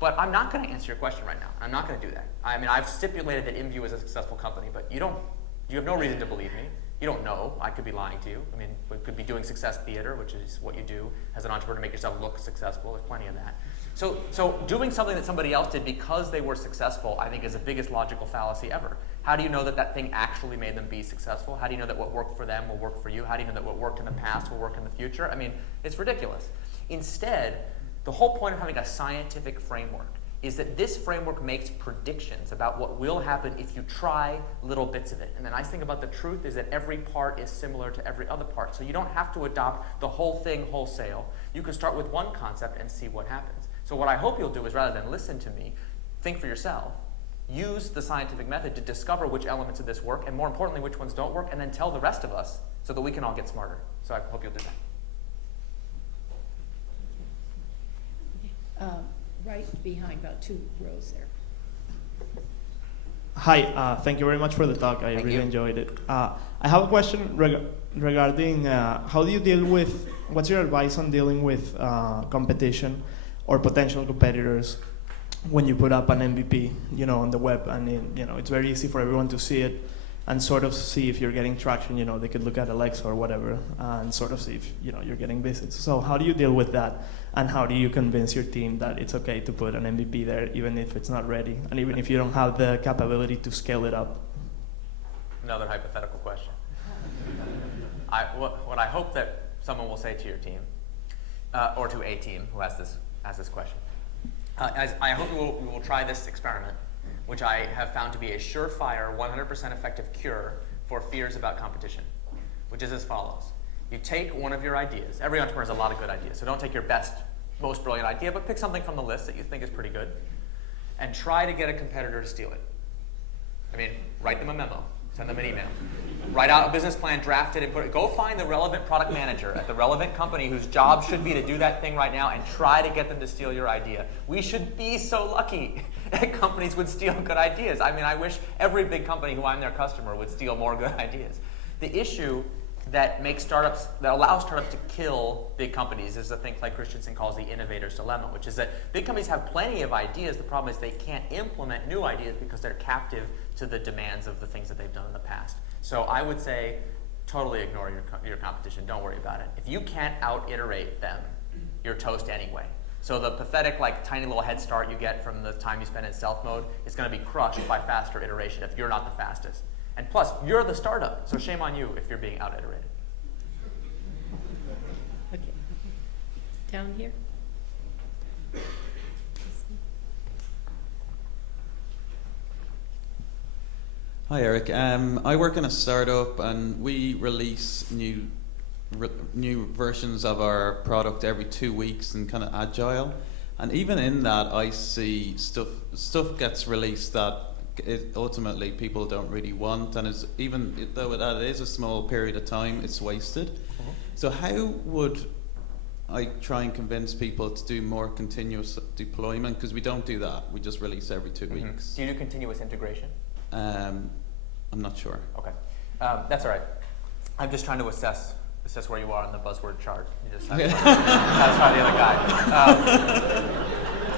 But I'm not going to answer your question right now. I'm not going to do that. I mean, I've stipulated that IMVU is a successful company, but you have no reason to believe me. You don't know. I could be lying to you. I mean, we could be doing success theater, which is what you do as an entrepreneur to make yourself look successful. There's plenty of that. So doing something that somebody else did because they were successful, I think, is the biggest logical fallacy ever. How do you know that that thing actually made them be successful? How do you know that what worked for them will work for you? How do you know that what worked in the past will work in the future? I mean, it's ridiculous. Instead, the whole point of having a scientific framework is that this framework makes predictions about what will happen if you try little bits of it. And the nice thing about the truth is that every part is similar to every other part. So you don't have to adopt the whole thing wholesale. You can start with one concept and see what happens. So what I hope you'll do is, rather than listen to me, think for yourself. Use the scientific method to discover which elements of this work, and more importantly, which ones don't work, and then tell the rest of us so that we can all get smarter. So I hope you'll do that. Right behind, about 2 rows there. Hi, thank you very much for the talk. I Thank really you. enjoyed it. I have a question regarding how do you deal with, what's your advice on dealing with competition or potential competitors when you put up an MVP, on the web, and it's very easy for everyone to see it and sort of see if you're getting traction. They could look at Alexa or whatever and sort of see if you're getting visits. So how do you deal with that, and how do you convince your team that it's okay to put an MVP there even if it's not ready, and even if you don't have the capability to scale it up? Another hypothetical question. What I hope that someone will say to your team, or to a team who has this question, I hope we will try this experiment, which I have found to be a surefire, 100% effective cure for fears about competition, which is as follows. You take one of your ideas. Every entrepreneur has a lot of good ideas, so don't take your best, most brilliant idea, but pick something from the list that you think is pretty good, and try to get a competitor to steal it. Write them a memo. Send them an email. Write out a business plan, draft it, and put it. Go find the relevant product manager at the relevant company whose job should be to do that thing right now, and try to get them to steal your idea. We should be so lucky that companies would steal good ideas. I wish every big company who I'm their customer would steal more good ideas. The issue that allows startups to kill big companies is the thing Clay Christensen calls the innovator's dilemma, which is that big companies have plenty of ideas. The problem is they can't implement new ideas because they're captive to the demands of the things that they've done in the past. So I would say totally ignore your competition. Don't worry about it. If you can't out-iterate them, you're toast anyway. So the pathetic, tiny little head start you get from the time you spend in stealth mode is going to be crushed by faster iteration if you're not the fastest. And plus, you're the startup, so shame on you if you're being out-iterated. Okay. Down here. Hi, Eric. I work in a startup, and we release new versions of our product every 2 weeks, and kind of agile. And even in that, I see stuff gets released that ultimately people don't really want, and even though that is a small period of time, it's wasted. Mm-hmm. So how would I try and convince people to do more continuous deployment? Because we don't do that. We just release every 2 weeks. Do you do continuous integration? I'm not sure. Okay, that's all right. I'm just trying to assess where you are on the buzzword chart. You just satisfy the other guy.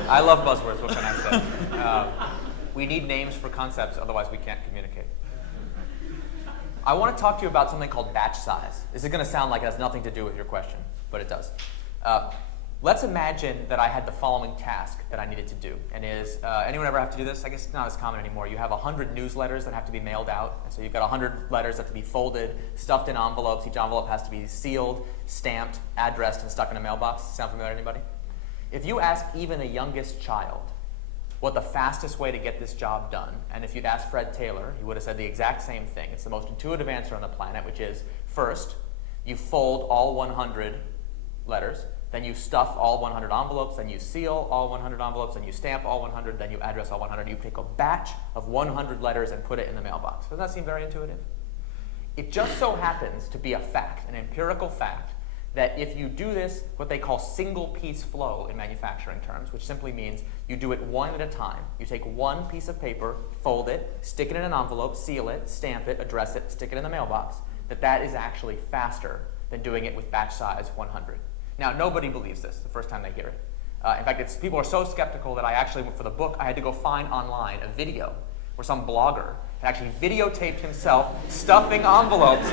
I love buzzwords. What can I say? We need names for concepts, otherwise we can't communicate. I want to talk to you about something called batch size. This is going to sound like it has nothing to do with your question, but it does. Let's imagine that I had the following task that I needed to do. And anyone ever have to do this? I guess it's not as common anymore. You have 100 newsletters that have to be mailed out. And so you've got 100 letters that have to be folded, stuffed in envelopes. Each envelope has to be sealed, stamped, addressed, and stuck in a mailbox. Sound familiar to anybody? If you ask even the youngest child what the fastest way to get this job done, and if you'd asked Fred Taylor, he would have said the exact same thing. It's the most intuitive answer on the planet, which is, first, you fold all 100 letters, then you stuff all 100 envelopes, then you seal all 100 envelopes, then you stamp all 100, then you address all 100. You take a batch of 100 letters and put it in the mailbox. Doesn't that seem very intuitive? It just so happens to be a fact, an empirical fact, that if you do this, what they call single piece flow in manufacturing terms, which simply means you do it one at a time. You take one piece of paper, fold it, stick it in an envelope, seal it, stamp it, address it, stick it in the mailbox, that is actually faster than doing it with batch size 100. Now, nobody believes this the first time they hear it. In fact, people are so skeptical that I actually, for the book, I had to go find online a video where some blogger had actually videotaped himself stuffing envelopes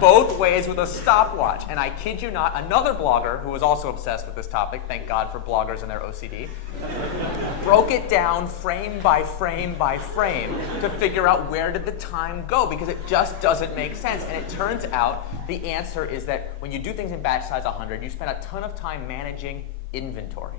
both ways with a stopwatch. And I kid you not, another blogger who was also obsessed with this topic, thank God for bloggers and their OCD, broke it down frame by frame by frame to figure out where did the time go, because it just doesn't make sense. And it turns out the answer is that when you do things in batch size 100, you spend a ton of time managing inventory.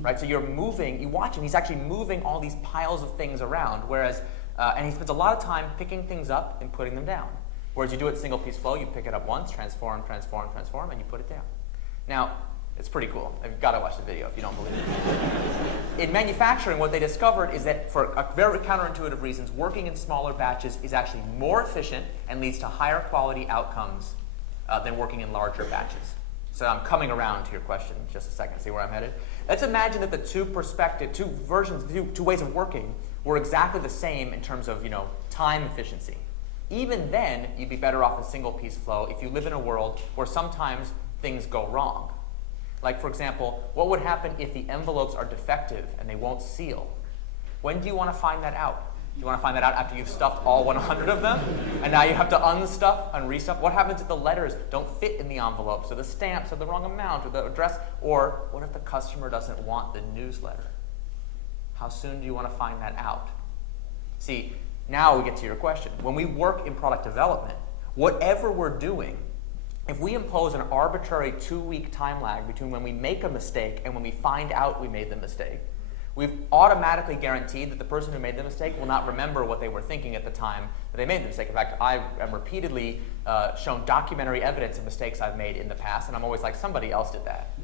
Right? So you're moving, you watch him, he's actually moving all these piles of things around, whereas, and he spends a lot of time picking things up and putting them down. Whereas you do it single piece flow, you pick it up once, transform, transform, transform, and you put it down. Now, it's pretty cool. You've got to watch the video if you don't believe it. In manufacturing, what they discovered is that for very counterintuitive reasons, working in smaller batches is actually more efficient and leads to higher quality outcomes than working in larger batches. So I'm coming around to your question in just a second, see where I'm headed? Let's imagine that the two ways of working were exactly the same in terms of, time efficiency. Even then, you'd be better off with single piece flow if you live in a world where sometimes things go wrong. Like, for example, what would happen if the envelopes are defective and they won't seal? When do you want to find that out? Do you want to find that out after you've stuffed all 100 of them? And now you have to unstuff and restuff? What happens if the letters don't fit in the envelopes, or the stamps are the wrong amount, or the address? Or what if the customer doesn't want the newsletter? How soon do you want to find that out? See, now we get to your question. When we work in product development, whatever we're doing, if we impose an arbitrary 2-week time lag between when we make a mistake and when we find out we made the mistake, we've automatically guaranteed that the person who made the mistake will not remember what they were thinking at the time that they made the mistake. In fact, I am repeatedly shown documentary evidence of mistakes I've made in the past, and I'm always like, somebody else did that.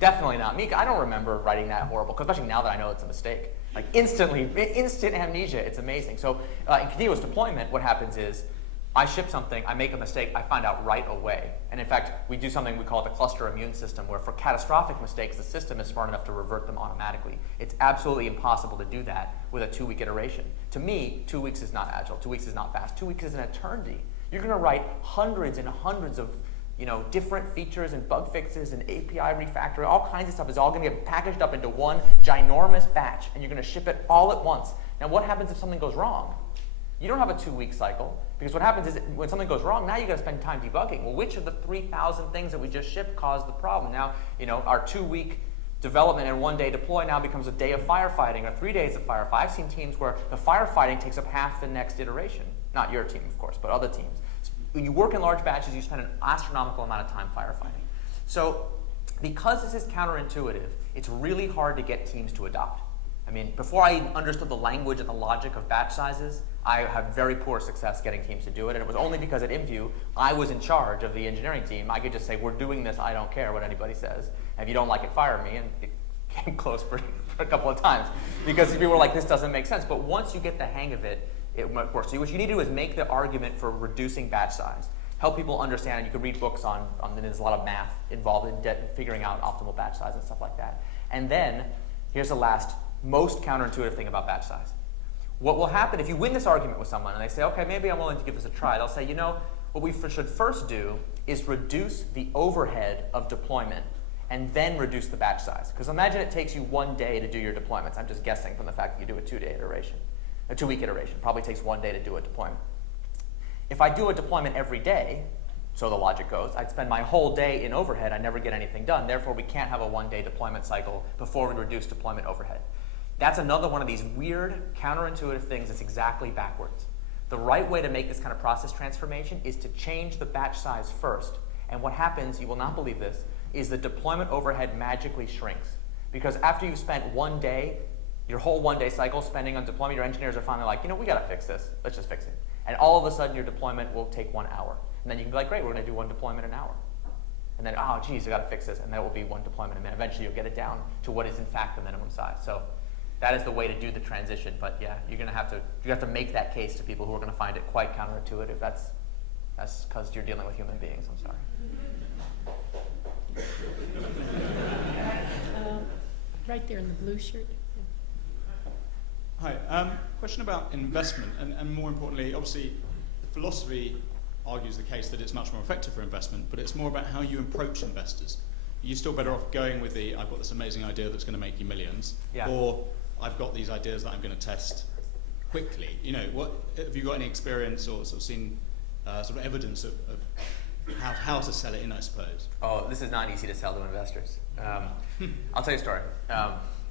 Definitely not me. I don't remember writing that horrible, especially now that I know it's a mistake. Like instantly, instant amnesia. It's amazing. So in continuous deployment, what happens is I ship something, I make a mistake, I find out right away. And in fact, we do something we call the cluster immune system, where for catastrophic mistakes, the system is smart enough to revert them automatically. It's absolutely impossible to do that with a 2-week iteration. To me, 2 weeks is not agile. 2 weeks is not fast. 2 weeks is an eternity. You're going to write hundreds and hundreds of different features and bug fixes and API refactoring. All kinds of stuff is all going to get packaged up into one ginormous batch, and you're going to ship it all at once. Now, what happens if something goes wrong? You don't have a 2-week cycle, because what happens is when something goes wrong, now you've got to spend time debugging. Well, which of the 3,000 things that we just shipped caused the problem? Now, our 2-week development and 1-day deploy now becomes a day of firefighting or 3 days of firefighting. I've seen teams where the firefighting takes up half the next iteration. Not your team, of course, but other teams. When you work in large batches, you spend an astronomical amount of time firefighting. So because this is counterintuitive, it's really hard to get teams to adopt. I mean, before I understood the language and the logic of batch sizes, I had very poor success getting teams to do it. And it was only because at IMVU, I was in charge of the engineering team. I could just say, we're doing this, I don't care what anybody says. And if you don't like it, fire me. And it came close for a couple of times. Because people were like, this doesn't make sense. But once you get the hang of it, it works. So what you need to do is make the argument for reducing batch size. Help people understand, and you can read books on there's a lot of math involved in figuring out optimal batch size and stuff like that. And then, here's the last, most counterintuitive thing about batch size. What will happen if you win this argument with someone and they say, okay, maybe I'm willing to give this a try. They'll say, what we should first do is reduce the overhead of deployment and then reduce the batch size. Because imagine it takes you 1 day to do your deployments. I'm just guessing from the fact that you do a 2-day iteration. A 2-week iteration. Probably takes 1 day to do a deployment. If I do a deployment every day, so the logic goes, I'd spend my whole day in overhead, I never get anything done. Therefore, we can't have a 1-day deployment cycle before we reduce deployment overhead. That's another one of these weird, counterintuitive things that's exactly backwards. The right way to make this kind of process transformation is to change the batch size first. And what happens, you will not believe this, is the deployment overhead magically shrinks. Because after you've spent 1 day, your whole 1-day cycle spending on deployment, your engineers are finally like, we got to fix this. Let's just fix it. And all of a sudden, your deployment will take 1 hour. And then you can be like, great, we're going to do 1 deployment an hour. And then, oh, geez, I got to fix this. And that will be 1 deployment a minute. Eventually, you'll get it down to what is, in fact, the minimum size. So that is the way to do the transition. But yeah, you have to make that case to people who are going to find it quite counterintuitive. That's because you're dealing with human beings. I'm sorry. Right there in the blue shirt. Hi. Question about investment, and more importantly, obviously, the philosophy argues the case that it's much more effective for investment, but it's more about how you approach investors. You're still better off going with I've got this amazing idea that's going to make you millions, or I've got these ideas that I'm going to test quickly. What have you got any experience or sort of seen sort of evidence of how to sell it in, I suppose? Oh, this is not easy to sell to investors. I'll tell you a story.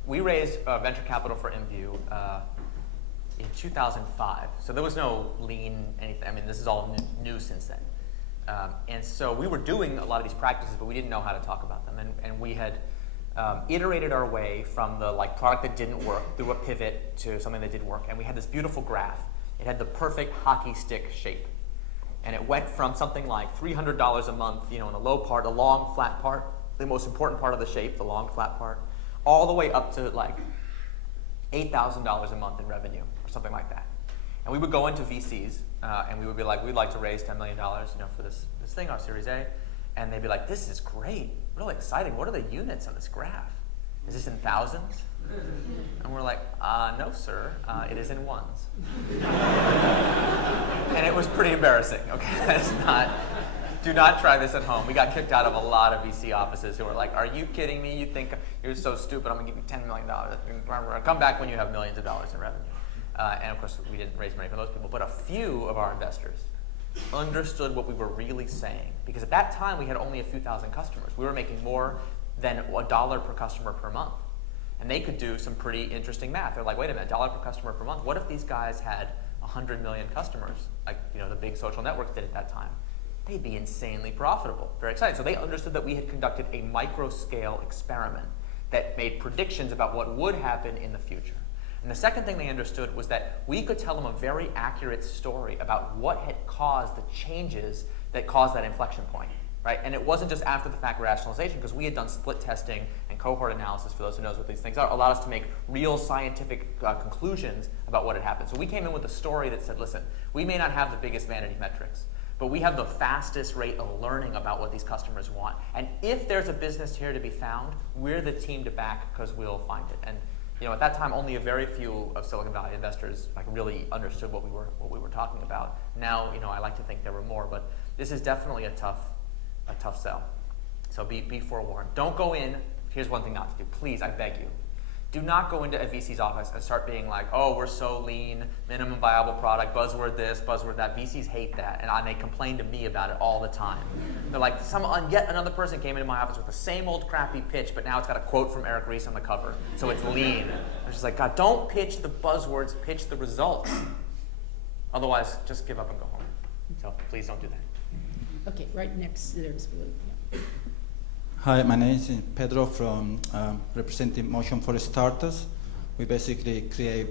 We raised venture capital for IMVU in 2005. So there was no lean anything. I mean, this is all new since then. And so we were doing a lot of these practices, but we didn't know how to talk about them. And we had iterated our way from the product that didn't work through a pivot to something that did work. And we had this beautiful graph. It had the perfect hockey stick shape. And it went from something like $300 a month, in the low part, the long flat part, the most important part of the shape, the long flat part, all the way up to $8,000 a month in revenue or something like that. And we would go into VCs and we would be like, we'd like to raise $10 million, for this thing, our Series A. And they'd be like, this is great, really exciting. What are the units on this graph? Is this in thousands? And we're like, no, sir, it is in ones. and it was pretty embarrassing. Okay, that's not. Do not try this at home. We got kicked out of a lot of VC offices who were like, "Are you kidding me? You think you're so stupid? I'm gonna give you $10 million. Come back when you have millions of dollars in revenue." And of course, we didn't raise money from those people, but a few of our investors understood what we were really saying, because at that time we had only a few thousand customers. We were making more than $1 per customer per month, and they could do some pretty interesting math. They're like, "Wait a minute, $1 per customer per month. What if these guys had 100 million customers, like the big social networks did at that time? They'd be insanely profitable." Very exciting. So they understood that we had conducted a micro-scale experiment that made predictions about what would happen in the future. And the second thing they understood was that we could tell them a very accurate story about what had caused the changes that caused that inflection point, right? And it wasn't just after the fact rationalization, because we had done split testing and cohort analysis, for those who knows what these things are, allowed us to make real scientific conclusions about what had happened. So we came in with a story that said, listen, we may not have the biggest vanity metrics, but we have the fastest rate of learning about what these customers want. And if there's a business here to be found, we're the team to back, because we'll find it. And at that time, only a very few of Silicon Valley investors really understood what we were talking about. Now, I like to think there were more, but this is definitely a tough sell. So be forewarned. Don't go in. Here's one thing not to do. Please, I beg you. Do not go into a VC's office and start being like, "Oh, we're so lean, minimum viable product, buzzword this, buzzword that." VCs hate that, and they complain to me about it all the time. They're like, yet another person came into my office with the same old crappy pitch, but now it's got a quote from Eric Ries on the cover, so it's lean. I'm just like, God, don't pitch the buzzwords, pitch the results. Otherwise, just give up and go home. So please don't do that. Okay, right next, there's blue. Yeah. Hi, my name is Pedro from representing Motion for Starters. We basically create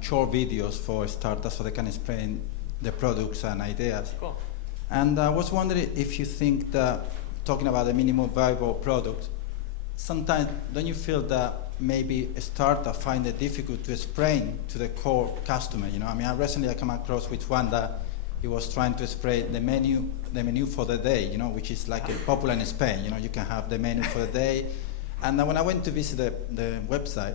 short videos for starters so they can explain the products and ideas. Cool. And I was wondering if you think that, talking about the minimum viable product, sometimes don't you feel that maybe a startup find it difficult to explain to the core customer? I recently I come across with one that he was trying to explain the menu for the day, which is like popular in Spain. You can have the menu for the day. And when I went to visit the website,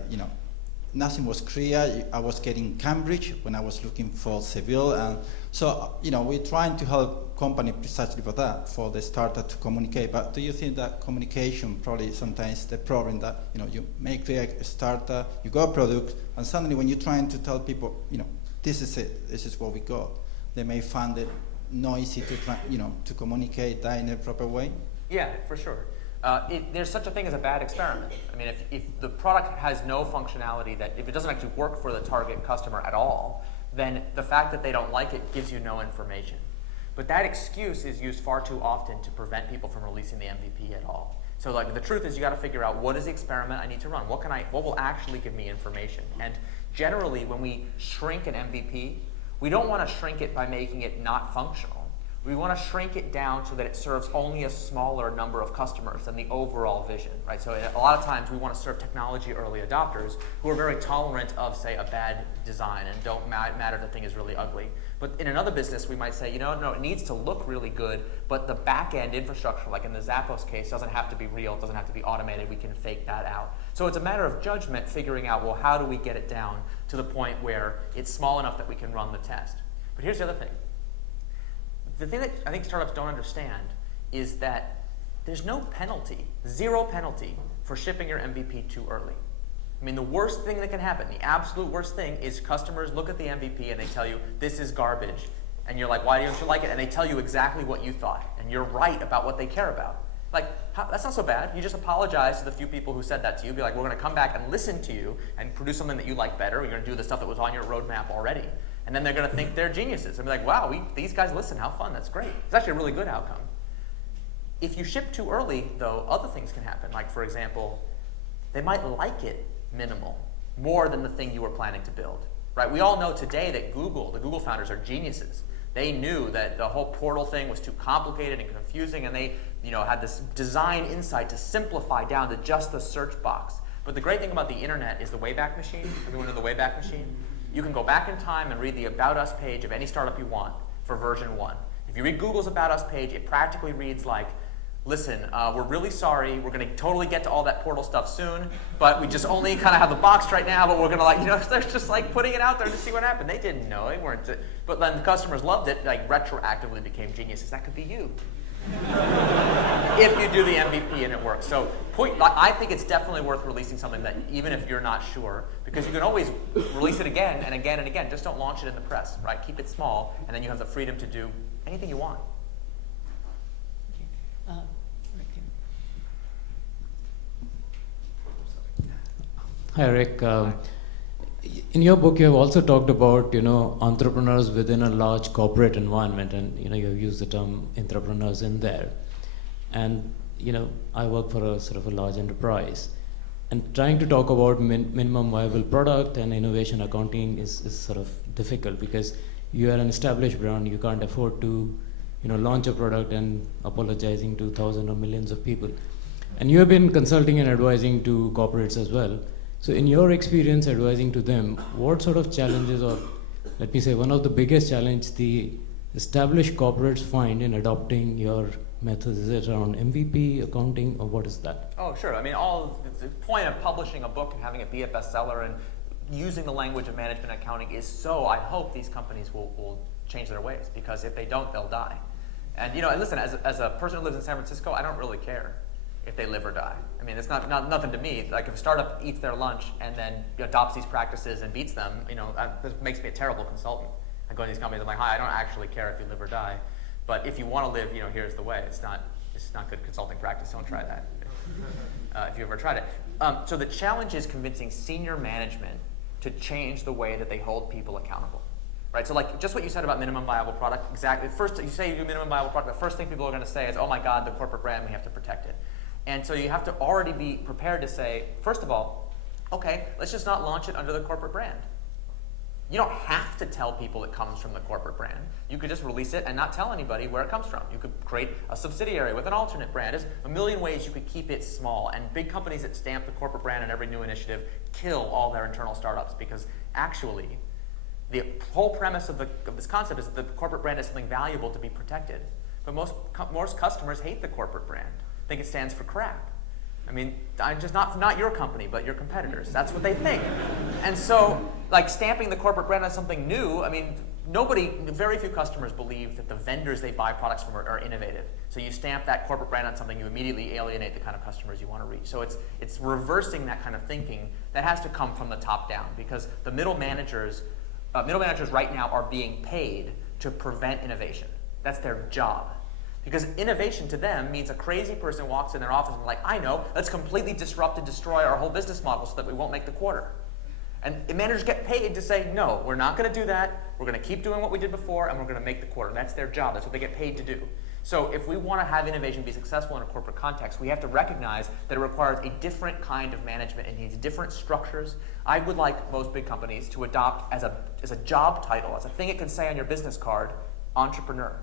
nothing was clear. I was getting Cambridge when I was looking for Seville. And so, we're trying to help company precisely for that, for the starter to communicate. But do you think that communication probably sometimes the problem that, you may create a starter, you got a product, and suddenly when you're trying to tell people, this is it, this is what we got, they may find it noisy to communicate that in a proper way? Yeah, for sure. There's such a thing as a bad experiment. I mean, if the product has no functionality, that if it doesn't actually work for the target customer at all, then the fact that they don't like it gives you no information. But that excuse is used far too often to prevent people from releasing the MVP at all. So the truth is, you got to figure out, what is the experiment I need to run? What will actually give me information? And generally, when we shrink an MVP, we don't want to shrink it by making it not functional. We want to shrink it down so that it serves only a smaller number of customers than the overall vision, right? So a lot of times we want to serve technology early adopters who are very tolerant of, say, a bad design and don't matter if the thing is really ugly. But in another business, we might say, no, it needs to look really good, but the back-end infrastructure, like in the Zappos case, doesn't have to be real, it doesn't have to be automated, we can fake that out. So it's a matter of judgment, figuring out, well, how do we get it down to the point where it's small enough that we can run the test? But here's the other thing. The thing that I think startups don't understand is that there's no penalty, zero penalty, for shipping your MVP too early. I mean, the worst thing that can happen, the absolute worst thing, is customers look at the MVP and they tell you, this is garbage. And you're like, why don't you like it? And they tell you exactly what you thought. And you're right about what they care about. That's not so bad. You just apologize to the few people who said that to you. Be like, we're going to come back and listen to you and produce something that you like better. We're going to do the stuff that was on your roadmap already. And then they're going to think they're geniuses and be like, wow, these guys listen, how fun, that's great. It's actually a really good outcome. If you ship too early, though, other things can happen. Like, for example, they might like it minimal, more than the thing you were planning to build, right? We all know today that the Google founders are geniuses. They knew that the whole portal thing was too complicated and confusing, and they had this design insight to simplify down to just the search box. But the great thing about the internet is the Wayback Machine. Everyone know the Wayback Machine? You can go back in time and read the About Us page of any startup you want for version 1. If you read Google's About Us page, it practically reads like, listen, we're really sorry. We're going to totally get to all that portal stuff soon, but we just only kind of have the box right now, but we're going to they're just like putting it out there to see what happened. They didn't know. They weren't. But then the customers loved it, like retroactively became geniuses. That could be you. If you do the MVP and it works. So I think it's definitely worth releasing something that even if you're not sure, because you can always release it again and again and again. Just don't launch it in the press, right? Keep it small, and then you have the freedom to do anything you want. Right there. Hi, Eric. In your book, you have also talked about entrepreneurs within a large corporate environment, and you have used the term entrepreneurs in there. And I work for a sort of a large enterprise, and trying to talk about minimum viable product and innovation accounting is sort of difficult because you are an established brand. You can't afford to launch a product and apologizing to thousands or millions of people. And you have been consulting and advising to corporates as well. So in your experience advising to them, what sort of challenges, or let me say one of the biggest challenges the established corporates find in adopting your methods? Is it around MVP, accounting, or what is that? Oh, sure. I mean, the point of publishing a book and having it be a bestseller and using the language of management accounting is so I hope these companies will change their ways, because if they don't, they'll die. And and listen, as a person who lives in San Francisco, I don't really care if they live or die. I mean, it's not nothing to me. Like if a startup eats their lunch and then adopts these practices and beats them, this makes me a terrible consultant. I go to these companies, I'm like, hi, I don't actually care if you live or die, but if you want to live, here's the way. It's not good consulting practice. Don't try that if you ever tried it. So the challenge is convincing senior management to change the way that they hold people accountable. Right, so like just what you said about minimum viable product, exactly. First, you say you do minimum viable product, the first thing people are going to say is, oh my God, the corporate brand, we have to protect it. And so you have to already be prepared to say, first of all, okay, let's just not launch it under the corporate brand. You don't have to tell people it comes from the corporate brand. You could just release it and not tell anybody where it comes from. You could create a subsidiary with an alternate brand. There's a million ways you could keep it small. And big companies that stamp the corporate brand in every new initiative kill all their internal startups, because actually, the whole premise of this concept is that the corporate brand is something valuable to be protected. But most customers hate the corporate brand. Think it stands for crap. I mean, I'm just not your company, but your competitors. That's what they think. And so, like stamping the corporate brand as something new, I mean, very few customers believe that the vendors they buy products from are innovative. So you stamp that corporate brand on something, you immediately alienate the kind of customers you want to reach. So it's reversing that kind of thinking that has to come from the top down, because the middle managers right now are being paid to prevent innovation. That's their job. Because innovation to them means a crazy person walks in their office and like, I know, let's completely disrupt and destroy our whole business model so that we won't make the quarter. And managers get paid to say, no, we're not going to do that. We're going to keep doing what we did before, and we're going to make the quarter. That's their job. That's what they get paid to do. So if we want to have innovation be successful in a corporate context, we have to recognize that it requires a different kind of management. It needs different structures. I would like most big companies to adopt as a job title, as a thing it can say on your business card, entrepreneur.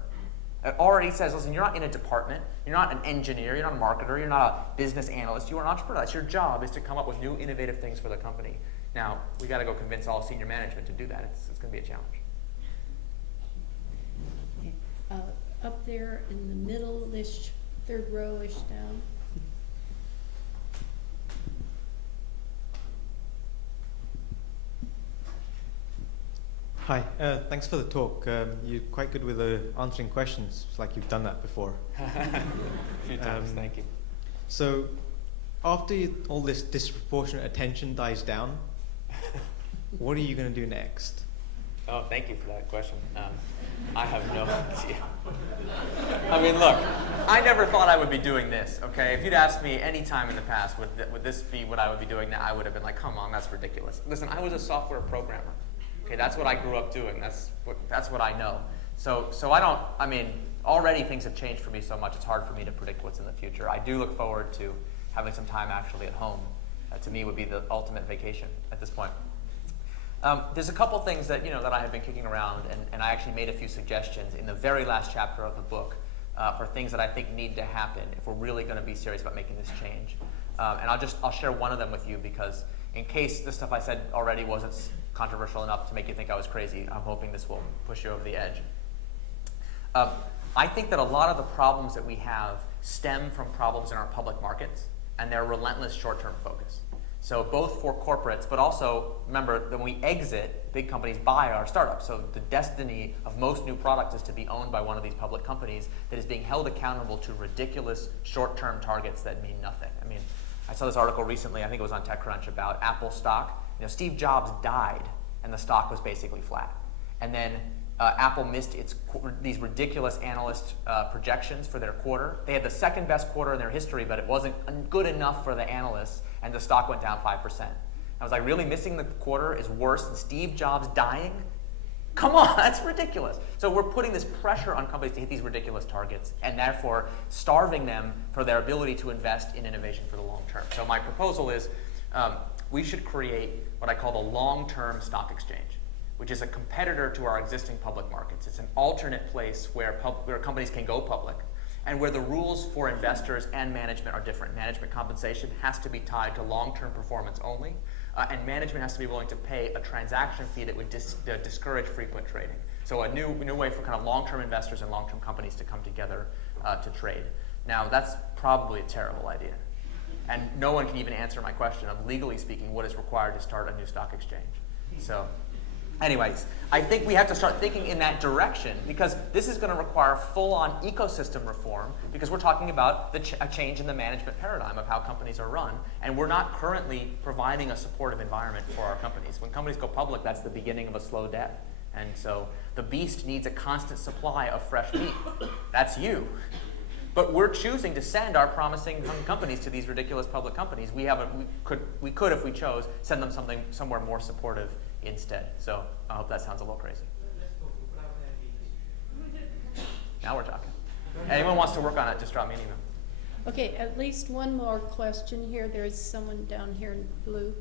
It already says, listen, you're not in a department, you're not an engineer, you're not a marketer, you're not a business analyst, you are an entrepreneur. That's your job, is to come up with new innovative things for the company. Now, we got to go convince all senior management to do that. It's going to be a challenge. Okay. Up there in the middle-ish, third row-ish down. Hi, thanks for the talk. You're quite good with answering questions. It's like you've done that before. A few times, thank you. So, after all this disproportionate attention dies down, what are you going to do next? Oh, thank you for that question. I have no idea. I mean, look, I never thought I would be doing this, okay? If you'd asked me any time in the past, would this be what I would be doing now, I would have been like, come on, that's ridiculous. Listen, I was a software programmer. Okay, that's what I grew up doing. That's what I know. So already things have changed for me so much, it's hard for me to predict what's in the future. I do look forward to having some time actually at home. To me would be the ultimate vacation at this point. There's a couple things that that I have been kicking around, and I actually made a few suggestions in the very last chapter of the book for things that I think need to happen if we're really going to be serious about making this change. And I'll share one of them with you, because in case the stuff I said already wasn't controversial enough to make you think I was crazy, I'm hoping this will push you over the edge. I think that a lot of the problems that we have stem from problems in our public markets and their relentless short-term focus. So both for corporates, but also, remember, that when we exit, big companies buy our startups. So the destiny of most new products is to be owned by one of these public companies that is being held accountable to ridiculous short-term targets that mean nothing. I mean, I saw this article recently, I think it was on TechCrunch, about Apple stock. You know, Steve Jobs died, and the stock was basically flat. And then Apple missed these ridiculous analyst projections for their quarter. They had the second best quarter in their history, but it wasn't good enough for the analysts, and the stock went down 5%. I was like, really, missing the quarter is worse than Steve Jobs dying? Come on, that's ridiculous. So we're putting this pressure on companies to hit these ridiculous targets, and therefore starving them for their ability to invest in innovation for the long term. So my proposal is we should create what I call the long-term stock exchange, which is a competitor to our existing public markets. It's an alternate place where companies can go public, and where the rules for investors and management are different. Management compensation has to be tied to long-term performance only, and management has to be willing to pay a transaction fee that would discourage frequent trading. So a new way for kind of long-term investors and long-term companies to come together to trade. Now, that's probably a terrible idea. And no one can even answer my question of, legally speaking, what is required to start a new stock exchange. So anyways, I think we have to start thinking in that direction, because this is going to require full-on ecosystem reform, because we're talking about a change in the management paradigm of how companies are run, and we're not currently providing a supportive environment for our companies. When companies go public, that's the beginning of a slow death. And so the beast needs a constant supply of fresh meat. That's you. But we're choosing to send our promising young companies to these ridiculous public companies. We could, if we chose, send them somewhere more supportive instead. So I hope that sounds a little crazy. Now we're talking. Anyone wants to work on it, just drop me an email. Okay, at least one more question here. There is someone down here in blue.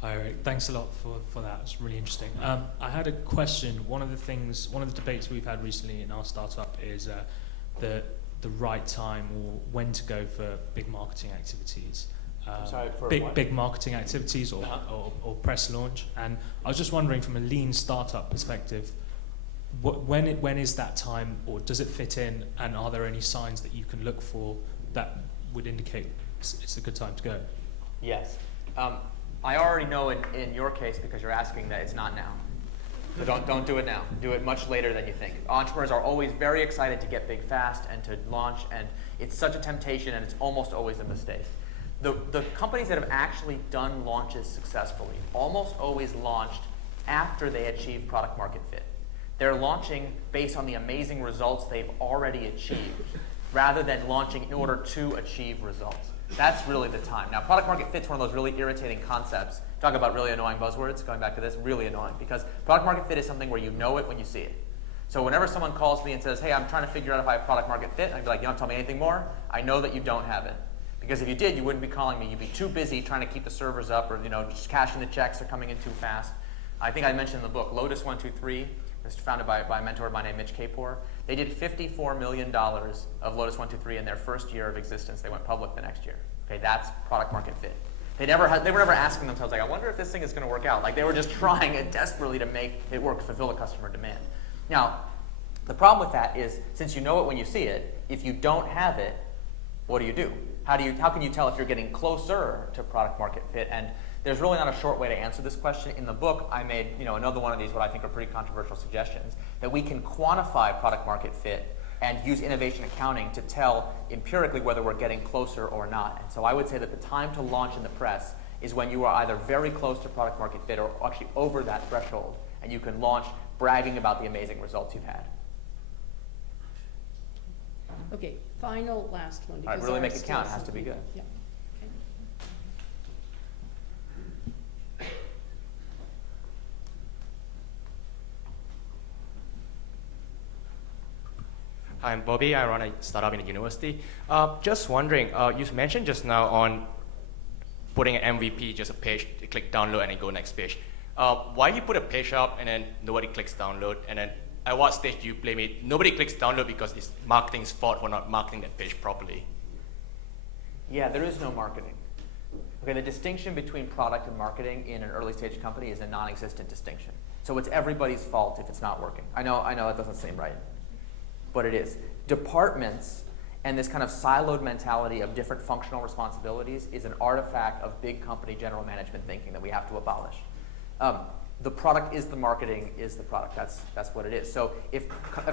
Hi, Eric. Thanks a lot for that. It's really interesting. I had a question. One of the debates we've had recently in our startup is the right time or when to go for big marketing activities. Sorry, for what? Big marketing activities or press launch. And I was just wondering, from a lean startup perspective, when is that time, or does it fit in? And are there any signs that you can look for that would indicate it's a good time to go? Yes. I already know in your case, because you're asking, that it's not now. So don't do it now. Do it much later than you think. Entrepreneurs are always very excited to get big fast and to launch, and it's such a temptation, and it's almost always a mistake. The companies that have actually done launches successfully almost always launched after they achieved product market fit. They're launching based on the amazing results they've already achieved, rather than launching in order to achieve results. That's really the time. Now, product market fit's one of those really irritating concepts. Talk about really annoying buzzwords, going back to this, really annoying, because product market fit is something where you know it when you see it. So whenever someone calls me and says, hey, I'm trying to figure out if I have product market fit, I'd be like, you don't tell me anything more? I know that you don't have it. Because if you did, you wouldn't be calling me. You'd be too busy trying to keep the servers up, or just cashing the checks are coming in too fast. I think I mentioned in the book, Lotus 123, was founded by a mentor of mine named Mitch Kapor. They did $54 million of Lotus 123 in their first year of existence. They went public the next year. Okay, that's product market fit. They were never asking themselves, like, I wonder if this thing is going to work out. Like, they were just trying desperately to make it work, fulfill a customer demand. Now, the problem with that is, since you know it when you see it, if you don't have it, what do? How can you tell if you're getting closer to product market fit? And there's really not a short way to answer this question. In the book, I made another one of these, what I think are pretty controversial suggestions, that we can quantify product market fit and use innovation accounting to tell empirically whether we're getting closer or not. And so I would say that the time to launch in the press is when you are either very close to product market fit or actually over that threshold, and you can launch bragging about the amazing results you've had. Okay, last one. All right, really make it count. It has to be good. Yeah. Hi, I'm Bobby. I run a startup in a university. Just wondering, you mentioned just now on putting an MVP, just a page, you click download and then go next page. Why do you put a page up and then nobody clicks download? And then at what stage do you blame it? Nobody clicks download because it's marketing's fault for not marketing that page properly. Yeah, there is no marketing. Okay, the distinction between product and marketing in an early stage company is a non-existent distinction. So it's everybody's fault if it's not working. I know that doesn't seem right, but it is. Departments and this kind of siloed mentality of different functional responsibilities is an artifact of big company general management thinking that we have to abolish. The product is the marketing, is the product. That's what it is. So if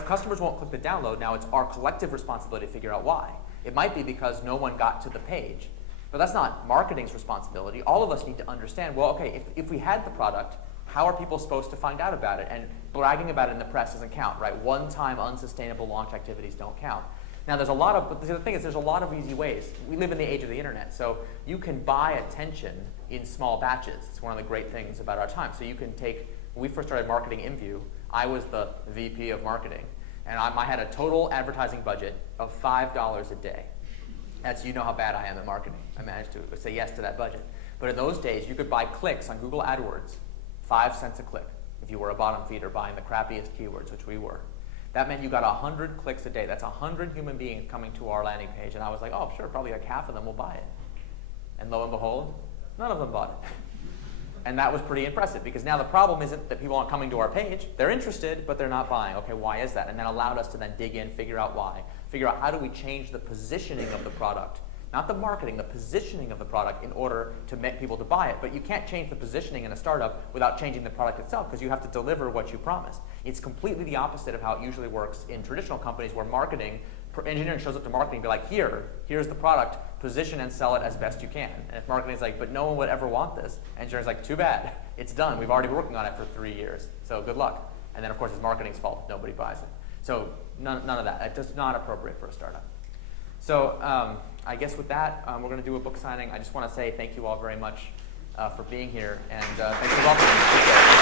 customers won't click the download, now it's our collective responsibility to figure out why. It might be because no one got to the page, but that's not marketing's responsibility. All of us need to understand, well, okay, if we had the product, how are people supposed to find out about it? And bragging about it in the press doesn't count, right? One-time unsustainable launch activities don't count. Now but the thing is, there's a lot of easy ways. We live in the age of the internet, so you can buy attention in small batches. It's one of the great things about our time. So you can take, when we first started marketing IMVU, I was the VP of marketing, and I had a total advertising budget of $5 a day. You know how bad I am at marketing. I managed to say yes to that budget. But in those days, you could buy clicks on Google AdWords, 5 cents a click, if you were a bottom feeder buying the crappiest keywords, which we were. That meant you got 100 clicks a day. That's 100 human beings coming to our landing page. And I was like, oh, sure, probably like half of them will buy it. And lo and behold, none of them bought it. And that was pretty impressive, because now the problem isn't that people aren't coming to our page. They're interested, but they're not buying. Okay, why is that? And that allowed us to then dig in, figure out why. Figure out how do we change the positioning of the product. Not the marketing, the positioning of the product in order to make people to buy it. But you can't change the positioning in a startup without changing the product itself, because you have to deliver what you promised. It's completely the opposite of how it usually works in traditional companies, where engineering shows up to marketing and be like, here's the product, position and sell it as best you can. And if marketing is like, but no one would ever want this, engineering's like, too bad, it's done. We've already been working on it for 3 years, so good luck. And then of course it's marketing's fault if nobody buys it. So none of that. It's just not appropriate for a startup. So I guess with that, we're going to do a book signing. I just want to say thank you all very much for being here, and thanks for welcoming me.